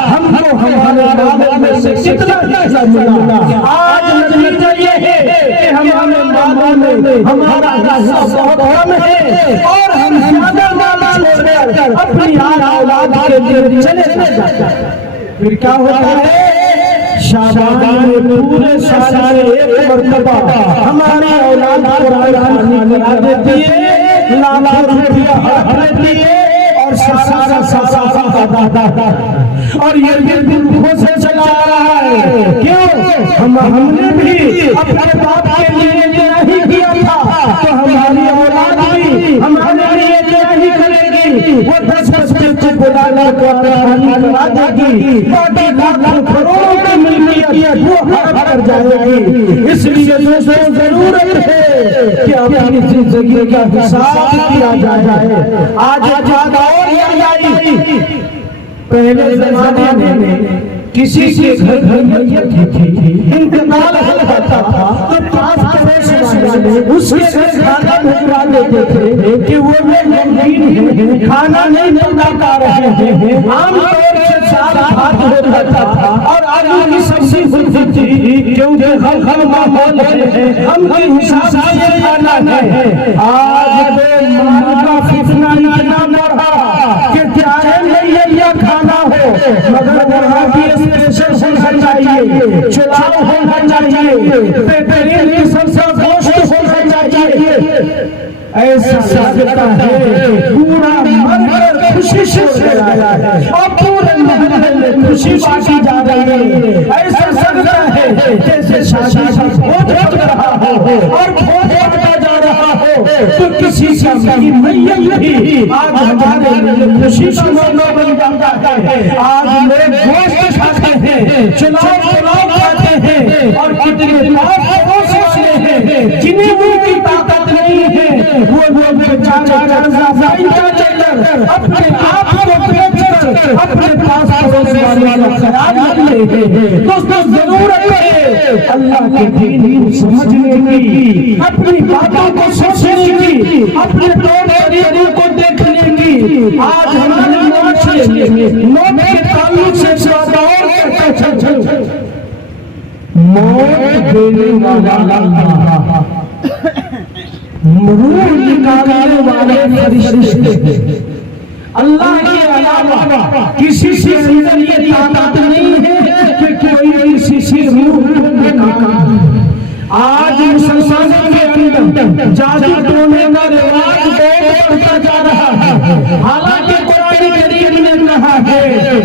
ہم کو ہمارے مال میں سے کتنا حصہ ملا۔ آج نتیجہ یہ ہے کہ ہمارے مال میں ہمارا حصہ بہت کم ہے، اور ہم زیادہ مال چھوڑ کر اپنی اولاد کے لیے چلے جاتے ہیں۔ پھر کیا ہوتا ہے؟ شعبان میں پورے سال میں ایک مرتبہ ہماری اولاد قرآن کرا دیتی ہے، لاکھ روپیہ ہڑپ لیتی ہے، اور سارا اور یہ دل سے چلا رہا ہے۔ کیوں؟ ہم نے بھی اپنے باپ کے لیے نہیں کیا تھا، تو ہماری اولاد بھی ہمارے لیے نہیں کرے گی، وہ 10 بچے کو بلا کر کرا دے گی، 2 لاکھ کروڑوں کی ملکیت وہ ہڑپ کر جائے گی۔ اس لیے دوستوں ضرورت ہے کہ اپنی زندگی کا حساب کیا جائے۔ آج بات اور یہ آئی، پہلے زمانے میں کسی کے گھر میت تھی، انتقال ہوتا تھا تو پاس پڑوس والے اس کے گھر کھانا بھجوا لیتے تھے کہ وہ غمگین ہیں، کھانا نہیں پکا رہے ہیں، عام طور سے 4 بھات ہو جاتا تھا، اور آلو کی سبزی بنتی تھی کیونکہ غم ماحول ہے، ہم کے حساب سے کھانا ہے۔ آج تو مال کا فتنہ اتنا بڑھا کہ چاہے نہیں یہ کھانا ہو چاہیے، چلاؤ ہونا چاہیے، بہترین قسم کا گوشت ہونا چاہیے، ایسا لگتا ہے پورا من خوشی سے جاتا ہے اور پورے محلے میں خوشی بانٹی جا رہی ہے، ایسا لگتا ہے جیسے شادی کا بھوج پڑ رہا ہو اور بھوج پڑتا جا رہا ہو تو کسی کی میت بھی آج ہمارے لیے خوشی کا موقع بن جاتا ہے۔ آج لوگ گوشت کھاتے ہیں، چلاؤ کھاتے ہیں اور کتنے پاک پڑوس والے ہیں جنہیں ان کی طاقت نہیں ہے، وہ لوگ بیچارے قرضہ داری کا چکر اپنے آپ کو بیچ کر اپنے پاس پڑوس والوں کا خیال رکھتے ہیں۔ دوستو ضرورت ہے اللہ کے دین کو سمجھنے کی، اپنی باتوں کو سوچنے کی، اپنے طور طریقوں کو دیکھنے کی۔ آج ہمارے معاشرے میں موت کے تعلق سے سوال کرتے ہیں، موت دینے والا اللہ، روح نکالنے والے فرشتے، اللہ کے علاوہ کسی سے اندر یہ طاقت نہیں ہے کہ کوئی کسی سے روح کو نکالے۔ آج مسلمانوں کے اندر جادو ٹونے کا رواج بہت بڑھتا جا رہا ہے، حالانکہ قرآن کریم نے کہا ہے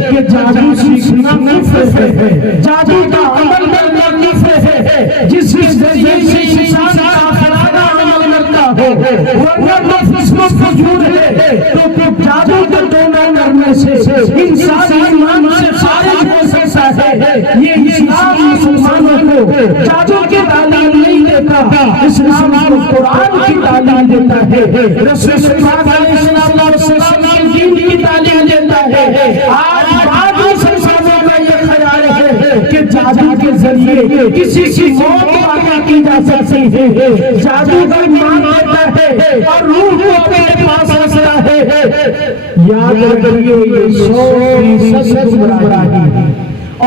کہ جادو سیکھنا کفر ہے، جادو کا عمل کرنا کفر ہے، جس کے ذریعے سے انسان کافرانہ عمل کرتا ہو، ورنہ نفس میں فجور ہے تو جادو کا ٹونا کرنے سے انسان ایمان سے خارج ہو سکتا ہے۔ یہ اسلام مسلمانوں کو جادو کے تعلیم نہیں دیتا، اسلام کو قرآن کی تعلیم دیتا ہے، رسول پاک علیہ السلام کے دین کی تعلیم دیتا ہے۔ آج بعض مسلمانوں کا یہ خیال ہے کہ جادو کے ذریعے کسی کی موت واقع کی جا سکتی ہے، جادوگر مان دیتا ہے اور روح کو اپنے پاس رکھتا ہے۔ یاد رکھیے یہ 100% گمراہی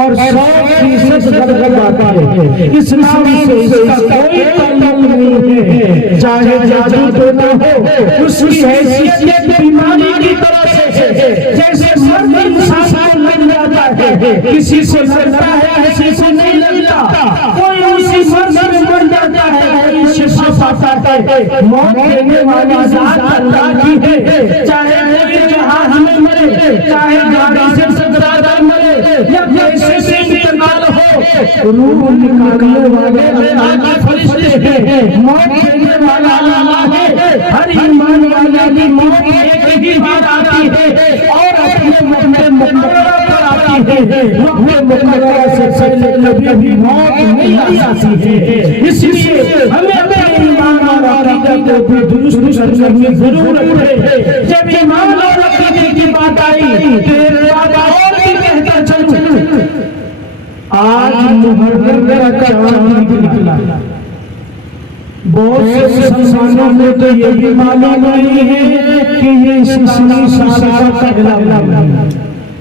اور 100% غلط بات ہے، اسلام سے اس کا کوئی تعلق نہیں ہے۔ چاہے جادو ٹونا ہو، اس کی حیثیت ایک بیماری کی طرح سے ہے، جیسے مرد انسان کو لگ جاتا ہے، کسی سے لگتا ہے کسی سے نہیں لگتا، کوئی اسی مرض میں مر جاتا ہے، کوئی شفا پاتا ہے۔ موت دینے والی ذات اللہ کی ہے، چاہے کوئی جہاز میں مرے، چاہے گاڑی سے ٹکرا مرے یا کیسے سے انتقال ہو، روح نکالنے والے اللہ کے فرشتے ہیں، موت دینے والا اللہ ہے۔ ہر ایمان والا کی موت ایک ہی بار آتی ہے اور اپنے وقت مقررہ پر آتی ہے، وقت مقررہ سے پہلے کبھی بھی موت نہیں آ سکتی ہے۔ اس لیے ہمیں اپنے ایمان اور عقیدہ کو بھی درست کرنے کی ضرورت ہے۔ جب ایمان اور عقیدے کی بات آئی تو ایک بات اور بھی کہتا چلوں، آج محرم کا چاند نکلا، بہت سے مسلمانوں کو تو یہ بھی معلوم نہیں ہے کہ یہ اسلامی سال کا پہلا دن ہے،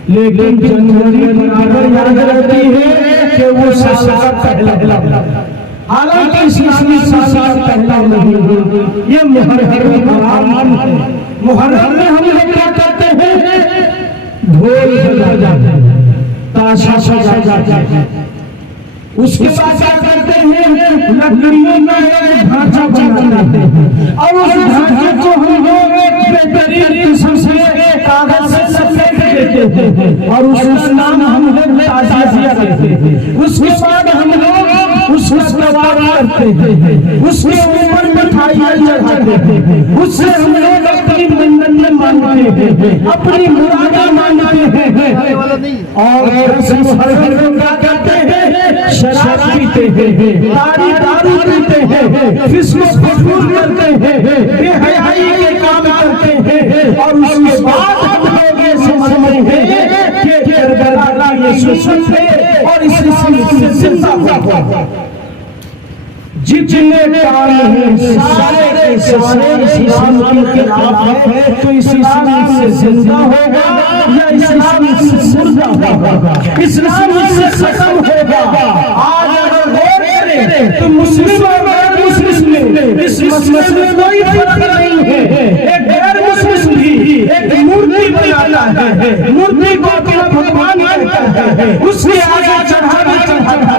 لیکن جنوری برابر یاد رہتی ہے کہ وہ سال کا پہلا دن ہے، حالانکہ اسلامی سال کا پہلا نہیں ہے، یہ محرم حرام ہے۔ محرم میں ہم لوگ کیا کرتے ہیں؟ ڈھول بجاتے ہیں، تاشا بجاتے ہیں، اس کے بعد کیا کرتے ہیں؟ لکڑیوں کا ایک ڈھانچہ بناتے ہیں اور اس ڈھانچے کو ہم لوگ بہترین قسم سے کاغذ سے لپیٹ دیتے ہیں اور اس کا نام ہم لوگ تعزیہ کہتے ہیں۔ اس کے بعد ہم لوگ اس کا کباب کرتے ہیں، اس کے اوپر مٹھائیاں چڑھاتے ہیں، اس سے ہم لوگ اپنی منتیں مانگتے ہیں، اپنی مرادیں مانگتے ہیں اور محرم کیا کرتے ہیں؟ شراب پیتے ہیں، دارو پیتے ہیں، فسق و فجور کرتے ہیں، بے حیائی کے کام کرتے ہیں اور اس کے بعد ہم لوگ یہ سمجھتے ہیں کہ کربلا یہ سنت ہے اور اسلام سے زندہ ہوا۔ جتنے کام ہیں سارے کے سارے اسلام کے خلاف ہے، تو اسلام سے زندہ ہوگا یا اسلام سے مردہ ہوگا، اسلام سے ختم ہوگا۔ آج اگر غور کریں تو مسلم اور غیر مسلم میں اس مسئلے میں کوئی فرق نہیں ہے۔ ایک غیر مسلم بھی ایک مورتی بناتا ہے، مورتی کو اپنا بھگوان مانتا ہے، اس کے آگے چڑھاوا چڑھاتا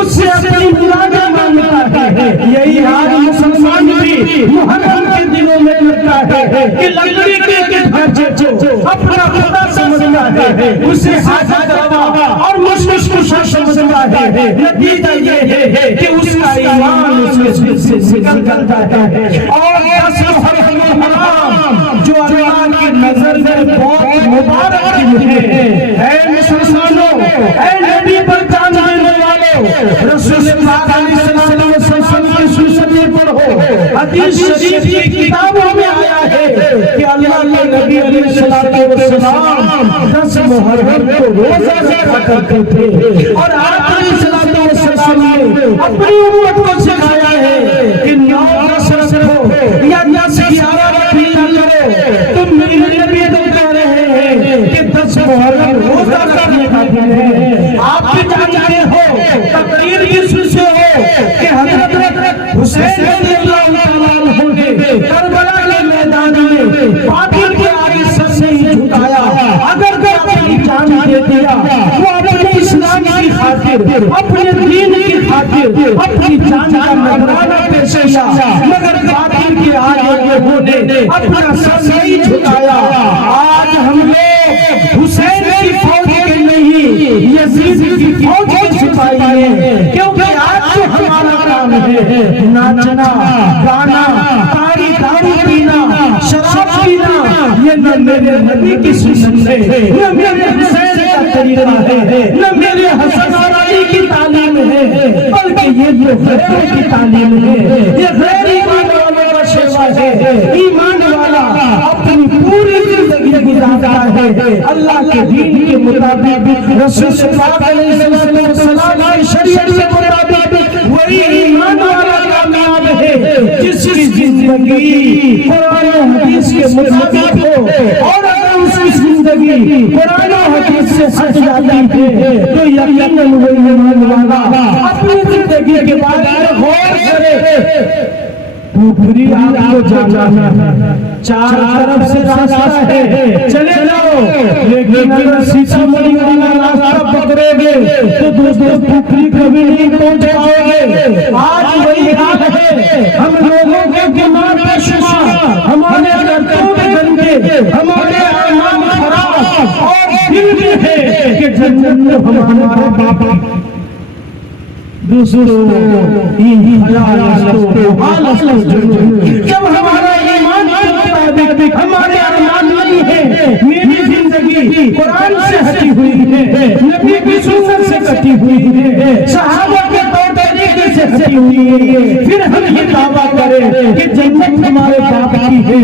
اس سے اپنی مرادیں مانگتا ہے. یہی آج مسلمان بھی محرم کے دنوں میں کرتا ہے کہ لکڑی کے ڈھانچے کو اپنا خدا سمجھتا ہے, اسے حاجت روا اور مشکل کشا سمجھتا ہے. نتیجہ یہ ہے کہ اس کا ایمان اس کے سے نکل جاتا ہے. اور 10 محرم حرام جو اللہ کی نظر میں بہت مبارک دن ہے. اے مسلمانوں, اے نبی پر جان دینے والوں, رسول اللہ علیہ وسلم کی سنتیں پڑھو. حدیث شریف کی کتابوں میں آیا ہے کہ اللہ کے نبی علیہ السلام 10 محرم کو روزہ رکھا کرتے تھے, اور آپ علیہ السلام نے اپنی امت کو سکھایا ہے کہ 9-10 رکھو یا 10-11 بھی نہ کرو. تم میرے نبی تو کہہ رہے ہیں کہ 10 محرم روزہ رکھنے کا دن ہے. آپ بھی جانتے ہو, تقریر کی سنتے ہو کہ حضرت حسین رضی اللہ تعالیٰ عنہ نے کربلا کے میدان میں باطل کے آگے سر نہیں جھکایا. اگر کہ اپنی جان دے دیا, وہ اپنے اسلام کی خاطر, اپنے دین کی خاطر اپنی جان کا نذرانہ پیش کیا, مگر باطل کے آگے ہونے اپنا سر نہیں جھکایا. آج ہم لوگ حسین کی فوج کے نہیں یزید کی فوج کے سپاہی ہیں, کیونکہ آج تو ہمارا کام ہے ناچنا, گانا, تاڑی دارو پینا, شراب پینا. یہ نہ میرے نبی کی سنت ہے, نہ میرے حسین کا طریقہ ہے, نہ میرے حسن اور علی کی تعلیم ہے, بلکہ یہ جو غیر کی تعلیم ہے, یہ غیر ایمان والوں کا شیوا ہے. ایمان والا اپنی پوری زندگی گزارتا ہے اللہ کے دین کے مطابق, رسول اللہ علیہ وسلم کی شریعت کے مطابق. وہی ایمان والا کامیاب ہے جس کی زندگی قرآن و حدیث کے مطابق ہو, اور اگر اس کی زندگی قرآن و حدیث سے ہٹ جاتی ہے تو یقیناً وہی ایمان والا اپنی زندگی کے بارے میں غور کرے. پوکھری آپ کو جانا ہے, 4 طرف سے راستہ ہے, چلے جاؤ, لیکن اگر سیتامڑھی والا راستہ پکڑو گے تو دوستو پوکھری کبھی نہیں پہنچ پاؤ گے. آج وہی حال ہے, ہم لوگوں کے دماغ پہ شمار, ہمارے کرتوت گندے, ہمارے اعمال خراب, اور دل بھی ہے کہ جنت میں ہمارا باپ. دوسروں جب ہمارا ایمان ہمارے ارمان نہیں ہے, میری زندگی قرآن سے ہٹی ہوئی ہے, نبی کی سنت سے کٹی ہوئی ہے, صحابہ کے طور طریقے سے ہٹی ہوئی ہے, پھر ہم یہ دعویٰ کریں کہ جنت ہمارے باپ کی ہے,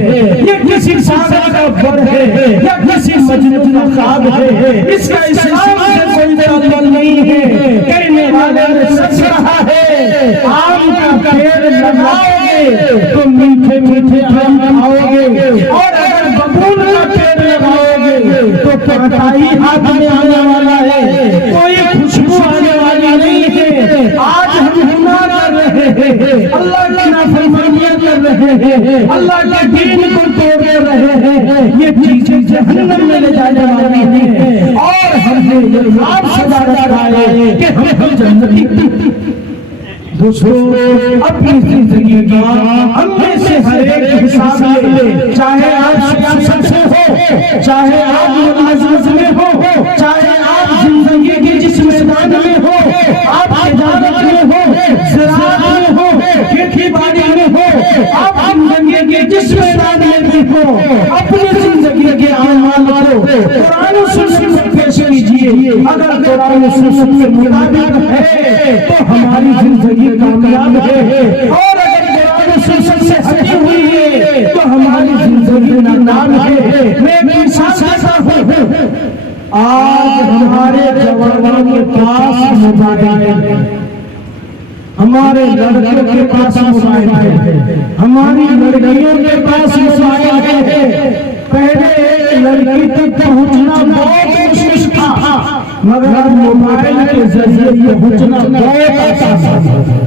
یہ کسی سازش کا بر ہے یا کسی مجنون کا خواب ہے, اس کا اسلام سے کوئی تعلق نہیں ہے. کہنے والے نے سچ رہا ہے, آم کا پیڑ لگاؤ گے تو میٹھے میٹھے آم کھاؤ گے, اور اگر ببول کا پیڑ لگاؤ گے تو کٹائی ہاتھ میں آنے والا ہے, کوئی خوشبو آنے والی نہیں ہے. آج ہم گناہ کر رہے ہیں, اللہ کی نافرمانیاں کر رہے ہیں, اللہ کے دین کو توڑ رہے ہیں, یہ چیزیں جہنم میں لے جانے والی ہیں, اور ہم نے یہ خواب سجا رکھا ہے کہ ہم جنتی. دوستو اپنی زندگی کا ہم میں سے ہر ایک حساب لے, چاہے آپ سیاست میں ہو, چاہے آپ ملازمت میں ہو, چاہے آپ زندگی کے جس میدان میں ہو, آپ تجارت میں ہو, زراعت میں ہو, کھیتی باڑی میں ہو, آپ زندگی کے جس میدان میں بھی ہو, اپنی زندگی کے اعمال کو قرآن و سنت میں پیش کیجیے. اگر قرآن و سنت کے مطابق ہے تو ہماری زندگی کامیاب ہے, اور اگر قرآن و سنت سے ہٹی ہوئی ہے تو ہماری زندگی ناکام ہے. میں ایک مثال دیتا ہوں, آج ہمارے جوانوں کے پاس موبائل ہے, ہمارے لڑکوں کے پاس موبائل ہے, ہماری لڑکیوں کے پاس موبائل ہے. پہلے ایک لڑکی تک پہنچنا بہت مشکل تھا, مگر موبائل کے ذریعے پہنچنا بہت آسان ہے.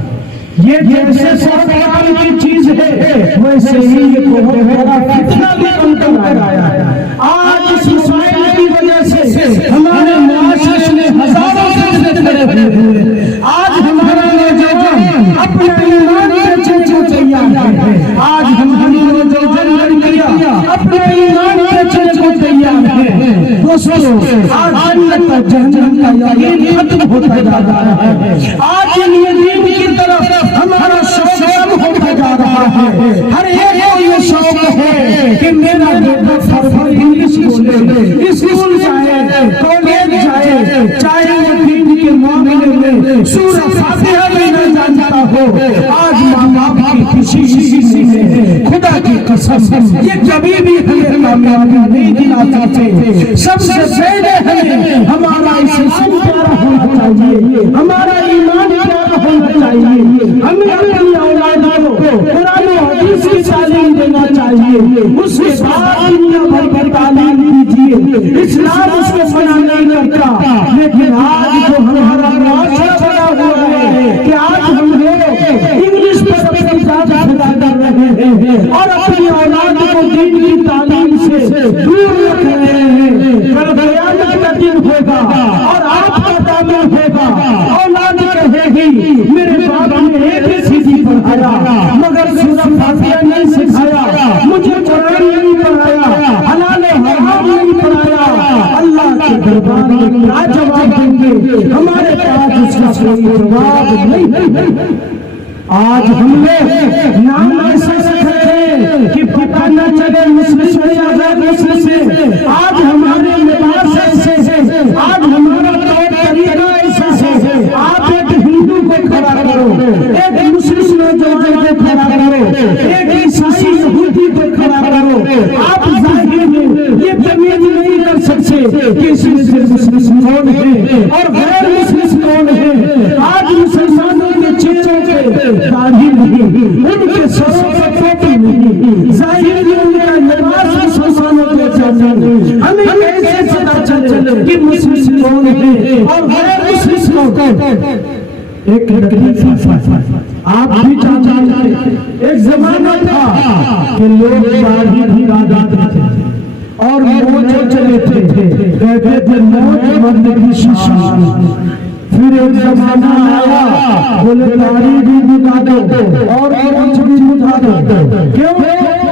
یہ جیسے سرکار کی چیز ہے ویسے ہی یہ بہت بڑا فتنہ بھی بن کر آیا ہے. آج اس موبائل کی وجہ سے ہمارے معاشرے میں ہزاروں فتنے کھڑے ہوئے ہیں. آج یقین ختم ہوتا جا رہا ہے، آج دین کی طرف ہمارا شوق کم ہوتا جا رہا ہے۔ ہر ایک کو یہ شوق ہے کہ میرا بیٹا فارغ انگلش بولے، اسکول جائے، کالج جائے، چاہے وہ دین کے معاملے میں سورہ فاتحہ بھی نہ جانتا ہو۔ آج ماں باپ کی خوشی میں خدا کی قسم یہ کبھی بھی ہمیں کامیابی نہیں دلا سکتے۔ سب سے پہلے ہمیں ہمارا اسلام پیارا ہونا چاہیے، ہمارا ایمان پیارا ہونا چاہیے، ہمیں اپنی اولاد کو قرآن و حدیث کی تعلیم دینا چاہیے، اس کے بعد دنیا بھر کی تعلیم دیجیے۔ اسلام اس کو منع نہیں کرتا، لیکن آج جو ہمارا معاشرہ بنا ہوا ہے کہ آج ہم لوگ انگلش پر اپنی جان فدا کر رہے ہیں اور اپنی اولاد کو دین کی تعلیم سے دور رکھ رہے ہیں۔ کل قیامت کا دن ہوگا اور آپ کا دامن ہوگا، اولاد کہے گی میرے باپ نے ABCD پڑھایا مگر سورہ فاتحہ نہیں سکھایا، مجھے قرآن نہیں پڑھایا، حلال و حرام نہیں پڑھایا۔ اللہ کے دربار میں کیا جواب دیں گے؟ ہمارے پاس اس کا کوئی جواب نہیں۔ آج ہم نے نام ایسا رکھے ہیں کہ پتہ نہ چلے مسلم سے یا غیر مسلم سے۔ آج ہمارے لباس ایسے ہیں، آج ہمارا طور طریقہ ایسا ہے۔ آپ ایک ہندو کو کھڑا کرو، ایک مسلم نوجوان کو کھڑا کرو، ایک عیسائی یہودی کو کھڑا کرو، آپ ظاہر میں یہ تمیز نہیں کر سکتے کہ اس میں سے مسلم کون ہے اور غیر مسلم کون ہے۔ آج مسلمانوں کے چہروں پہ داڑھی نہیں، ان کے سروں پر ٹوپی نہیں، ظاہر میں ان کا لباس مسلمانوں کے جیسا نہیں۔ ہمیں کیسے پتہ چلے کہ مسلم کون ہے اور غیر مسلم کون ہے؟ ایک تکلیف آپ بھی جانتے ہیں، ایک زمانہ تھا کہ لوگ داڑھی بھی لگاتے تھے اور موچے چلے تھے، کہتے تھے موچ مرد کی شان۔ پھر ایک زمانہ آیا بولے داڑھی بھی مٹا دو اور موچ بھی مٹا دو۔ کیوں؟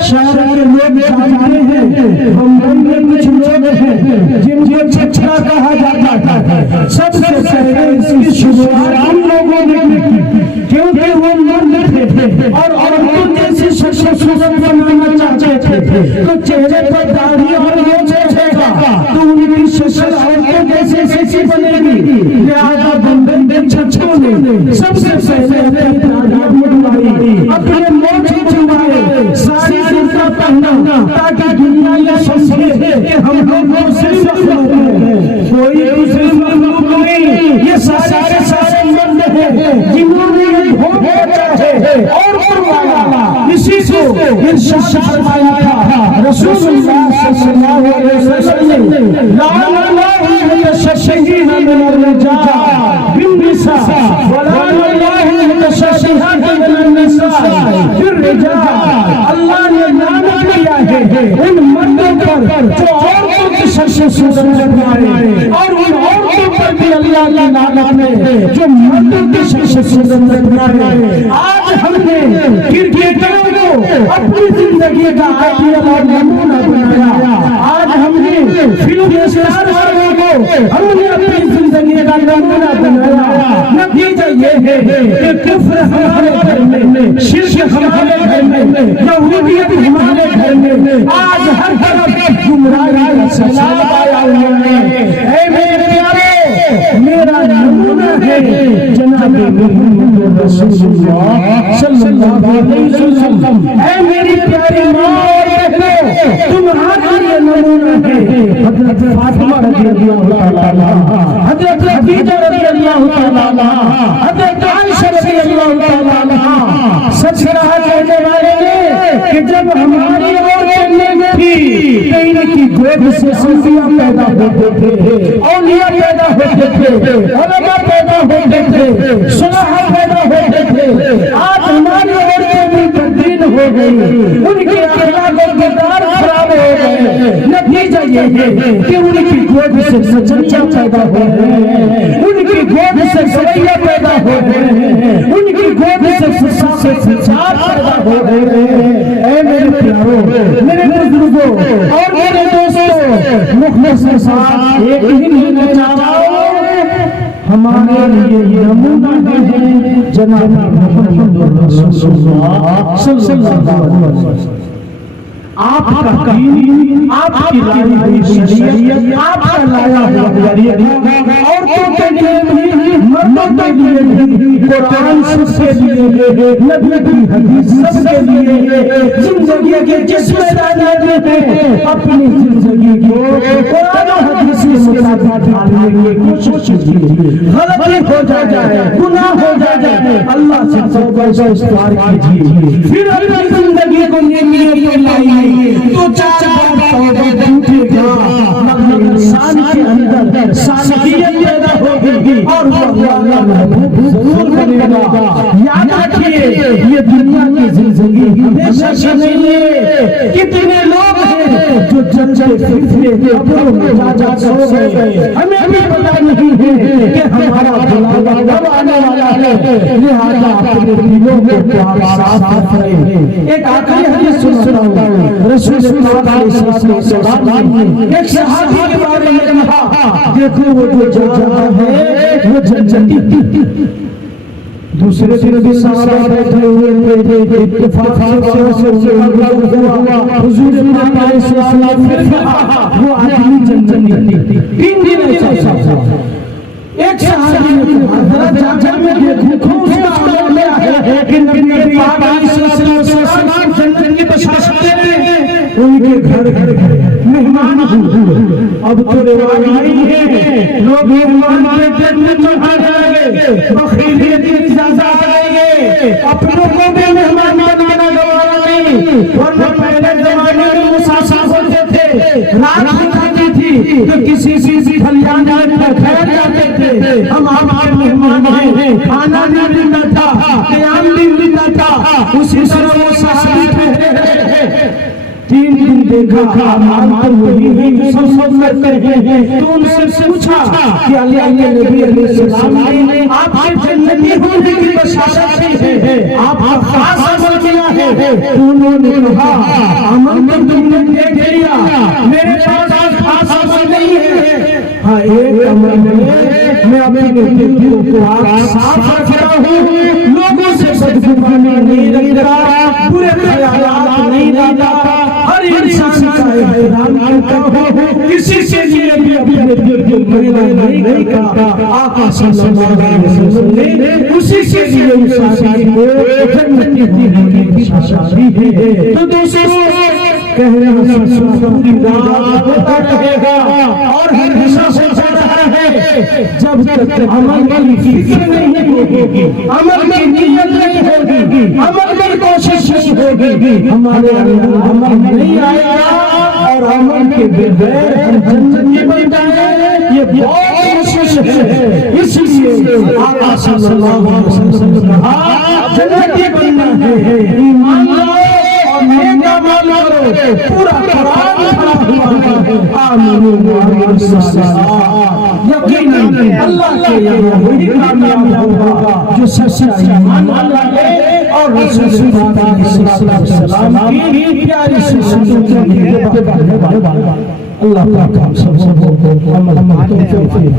شہر کے لوگ جانتے ہیں، بمبئی میں کچھ لوگ ہیں جن کو چچا کہا جاتا ہے، سب سے پہلے اس کی شروعات ہم لوگوں نے کی، کیونکہ وہ مرد تھے اور عورتوں جیسی شکل و صورت بنانا چاہتے تھے، تو چہرے پر داڑھی اور موچ رکھے گا تو ان کی شکل عورتوں جیسی کیسی بنے گی؟ لہذا بمبئی کے چچوں نے سب سے پہلے اپنی داڑھی منڈوائے، اپنے موچ چھوائے، ساری کرتا پہنا تاکہ دنیا یہ سمجھے کہ ہم لوگ مسلم مخلوق ہیں، کوئی دوسری مخلوق نہیں، یہ سارے مرد ہیں جنہوں نے یہ بھوک بچا ہے اور فرمایا، اسی کو ارشاد فرمایا تھا رسول اللہ صلی اللہ علیہ وسلم نے، لعن اللہ المتشبہین من الرجال بالنساء ولعن اللہ المتشبہات من النساء بالرجال۔ اللہ نے لعنت کیا ہے ان مردوں پر جو عورتوں کی شکل و صورت بنائے، اور ان عورتوں پر بھی اللہ کی لعنت ہے جو مردوں کی شکل و صورت بنائے۔ آج ہم نے کرکٹروں کو اپنی زندگی کا آئیڈیل اور نمونہ بنایا، آج ہم نے فلم اسٹار والوں کو ہم نے اپنی زندگی کا نمونہ بنایا۔ نتیجہ یہ ہے کہ کفر ہمارے گھر میں، شرک ہمارے گھر میں، یہودیت ہمارے گھر میں، آج ہر طرف گمراہی کا سیلاب آیا ہوا ہے۔ اے میرے پیارے، میرا نمونہ ہے جناب محمد رسول اللہ صلی اللہ علیہ وسلم۔ اے میری پیاری ماں اور بہنوں، تمہارا یہ نمونہ ہے حضرت فاطمہ رضی اللہ تعالیٰ عنہا، حضرت خدیجہ رضی اللہ تعالیٰ عنہا، حضرت عائشہ رضی اللہ تعالیٰ عنہا۔ سچ کہا کہنے والے نے کہ جب ہماری عورتیں میں تھی تو ان کی گود سے انبیاء پیدا ہوتے تھے، اولیاء پیدا ہوتے تھے، علماء پیدا ہوتے تھے، صلاح پیدا ہوتے تھے۔ آج ہماری عورتیں بھی تبدیل ہو گئی، ان کے اخلاق و کردار خراب ہو گئے۔ نتیجہ یہ ہے کہ ان کی گود سے سچنچا پیدا ہو گئے ہیں، ان کی گود سے سویا پیدا ہو گئے ہیں، ان کی گود سے فساد پیدا ہو گئے ہیں۔ اے میرے پیاروں، میرے بزرگوں اور میرے دوستوں، مخلص کے ساتھ ایک ہی نہیں چاہ رہا ہوں ہمارے لیے نمونہ ہے جناب محمد رسول اللہ صلی اللہ علیہ وسلم. آپ کا دین، آپ کی لائی ہوئی شریعت، آپ کا لایا ہوا طریقہ عورتوں کے لیے بھی، مردوں کے لیے بھی، قرآن سب کے لیے ہے، نبی کی حدیث سب کے لیے ہے. زندگی کے جس میدان میں ہے اپنی زندگی کو قرآن و حدیث کے مطابق ڈھالنے کی کوشش کیجیے. غلطی ہو جائے، گناہ ہو جائے، اللہ سے توبہ و استغفار کیجیے. پھر اپنی زندگی کو نیکی پہ لائیے تو چار بار توبہ ٹوٹے گا مگر انسان کے اندر صالحیت پیدا ہوگی اور وہ اللہ محبوب ضرور بنے گا. یاد رکھیے یہ دنیا کی زندگی ہمیشہ سے نہیں ہے. کتنے لوگ ہیں جو جنجل فکرے قبروں میں جا سو گئے، ہمیں بھی پتہ نہیں ہے کہ ہمارا بلاوا کب آنے والا ہے. لہذا اپنے دلوں کو آپ صاف رکھیں. ایک آخری حدیث سناتا ہوں. رسول اللہ علیہ وسلم نے ایک صحابی کے بارے میں کہا دیکھو وہ جو جا رہا ہے وہ جنتی. دوسرے دن بھی صحابہ بیٹھے ہوئے تھے، اتفاق سے ہوا حضور پاک علیہ السلام نے کہا وہ آدمی جنتی. 3 دن ایسا ہوا. ایک صحابی نے کہا ذرا جا میں دیکھوں اس کا عمل کیا ہے کہ نبی پاک علیہ السلام جنت کی بشارت دیتے ہیں. ان کے گھر مہمان ہوئے. اب تو رواج نہیں ہے لوگ مہمان کے جنت میں آ جائیں گے، بخیلیت کی اجازت دیں گے، اپنوں کو بھی مہمان بنانا گوارا نہیں. ورنہ پہلے زمانے میں مسافر ہوتے تھے، رات ہوتی تھی تو کسی کھلیان میں ٹھہر جاتے تھے. ہم ہمارے مہمان ہیں، کھانا بھی ملتا تھا، قیام بھی ملتا تھا. اسی طرح وہ صحابی ٹھہرے 3 دن دیکھا مانتے ہوئی سب کرتے ہیں. تو ان سے پوچھا کہ اللہ کے نبی علیہ السلام نے آپ کے جنتی ہونے کی بشارت دی ہے، آپ کا خاص عمل کیا ہے؟ انہوں نے کہا عمل تو تم نے دیکھ لیا، میرے پاس خاص عمل نہیں ہے. ہاں ایک عمل ہے میں اپنے دل کو صاف رکھ رہا ہوں، لوگوں سے بدگمانی نہیں رکھتا، برے خیالات نہیں لاتا، ہر انسان کا احترام کرتا ہوں، کسی کے لیے بھی اپنے دل کو میلا نہیں کرتا. آقا صلی اللہ علیہ وسلم نے اسی کے لیے اس شادی کو جنتی ہونے کی بشارت دی ہے. تو دوستو کہنے کا پوری رات ہوتا رہے گا اور ہمیشہ سوچا رہا ہے جب تک عمل کی فکر نہیں ہوگی، عمل کی نیت نہیں ہوگی، عمل کی کوشش نہیں ہوگی، ہمارے عمل نہیں آئے گا اور عمل کے بغیر ہم جنتی بن جائیں یہ بہت مشکل ہے. اس لیے آقا صلی اللہ علیہ وسلم نے کہا جنتی بننا ہے ایمان لاؤ اور نیک عمل کرو. پورا قرآن پڑھا ہوا ہے آمین وعمل الصالحات. یقیناً اللہ کے یہاں وہی کامیاب ہوگا جو سچا ایمان لائے اور رسول پاک علیہ السلام کی پیاری سنتوں کی اتباع کرے. اللہ پاک ہم سب کو عمل کی توفیق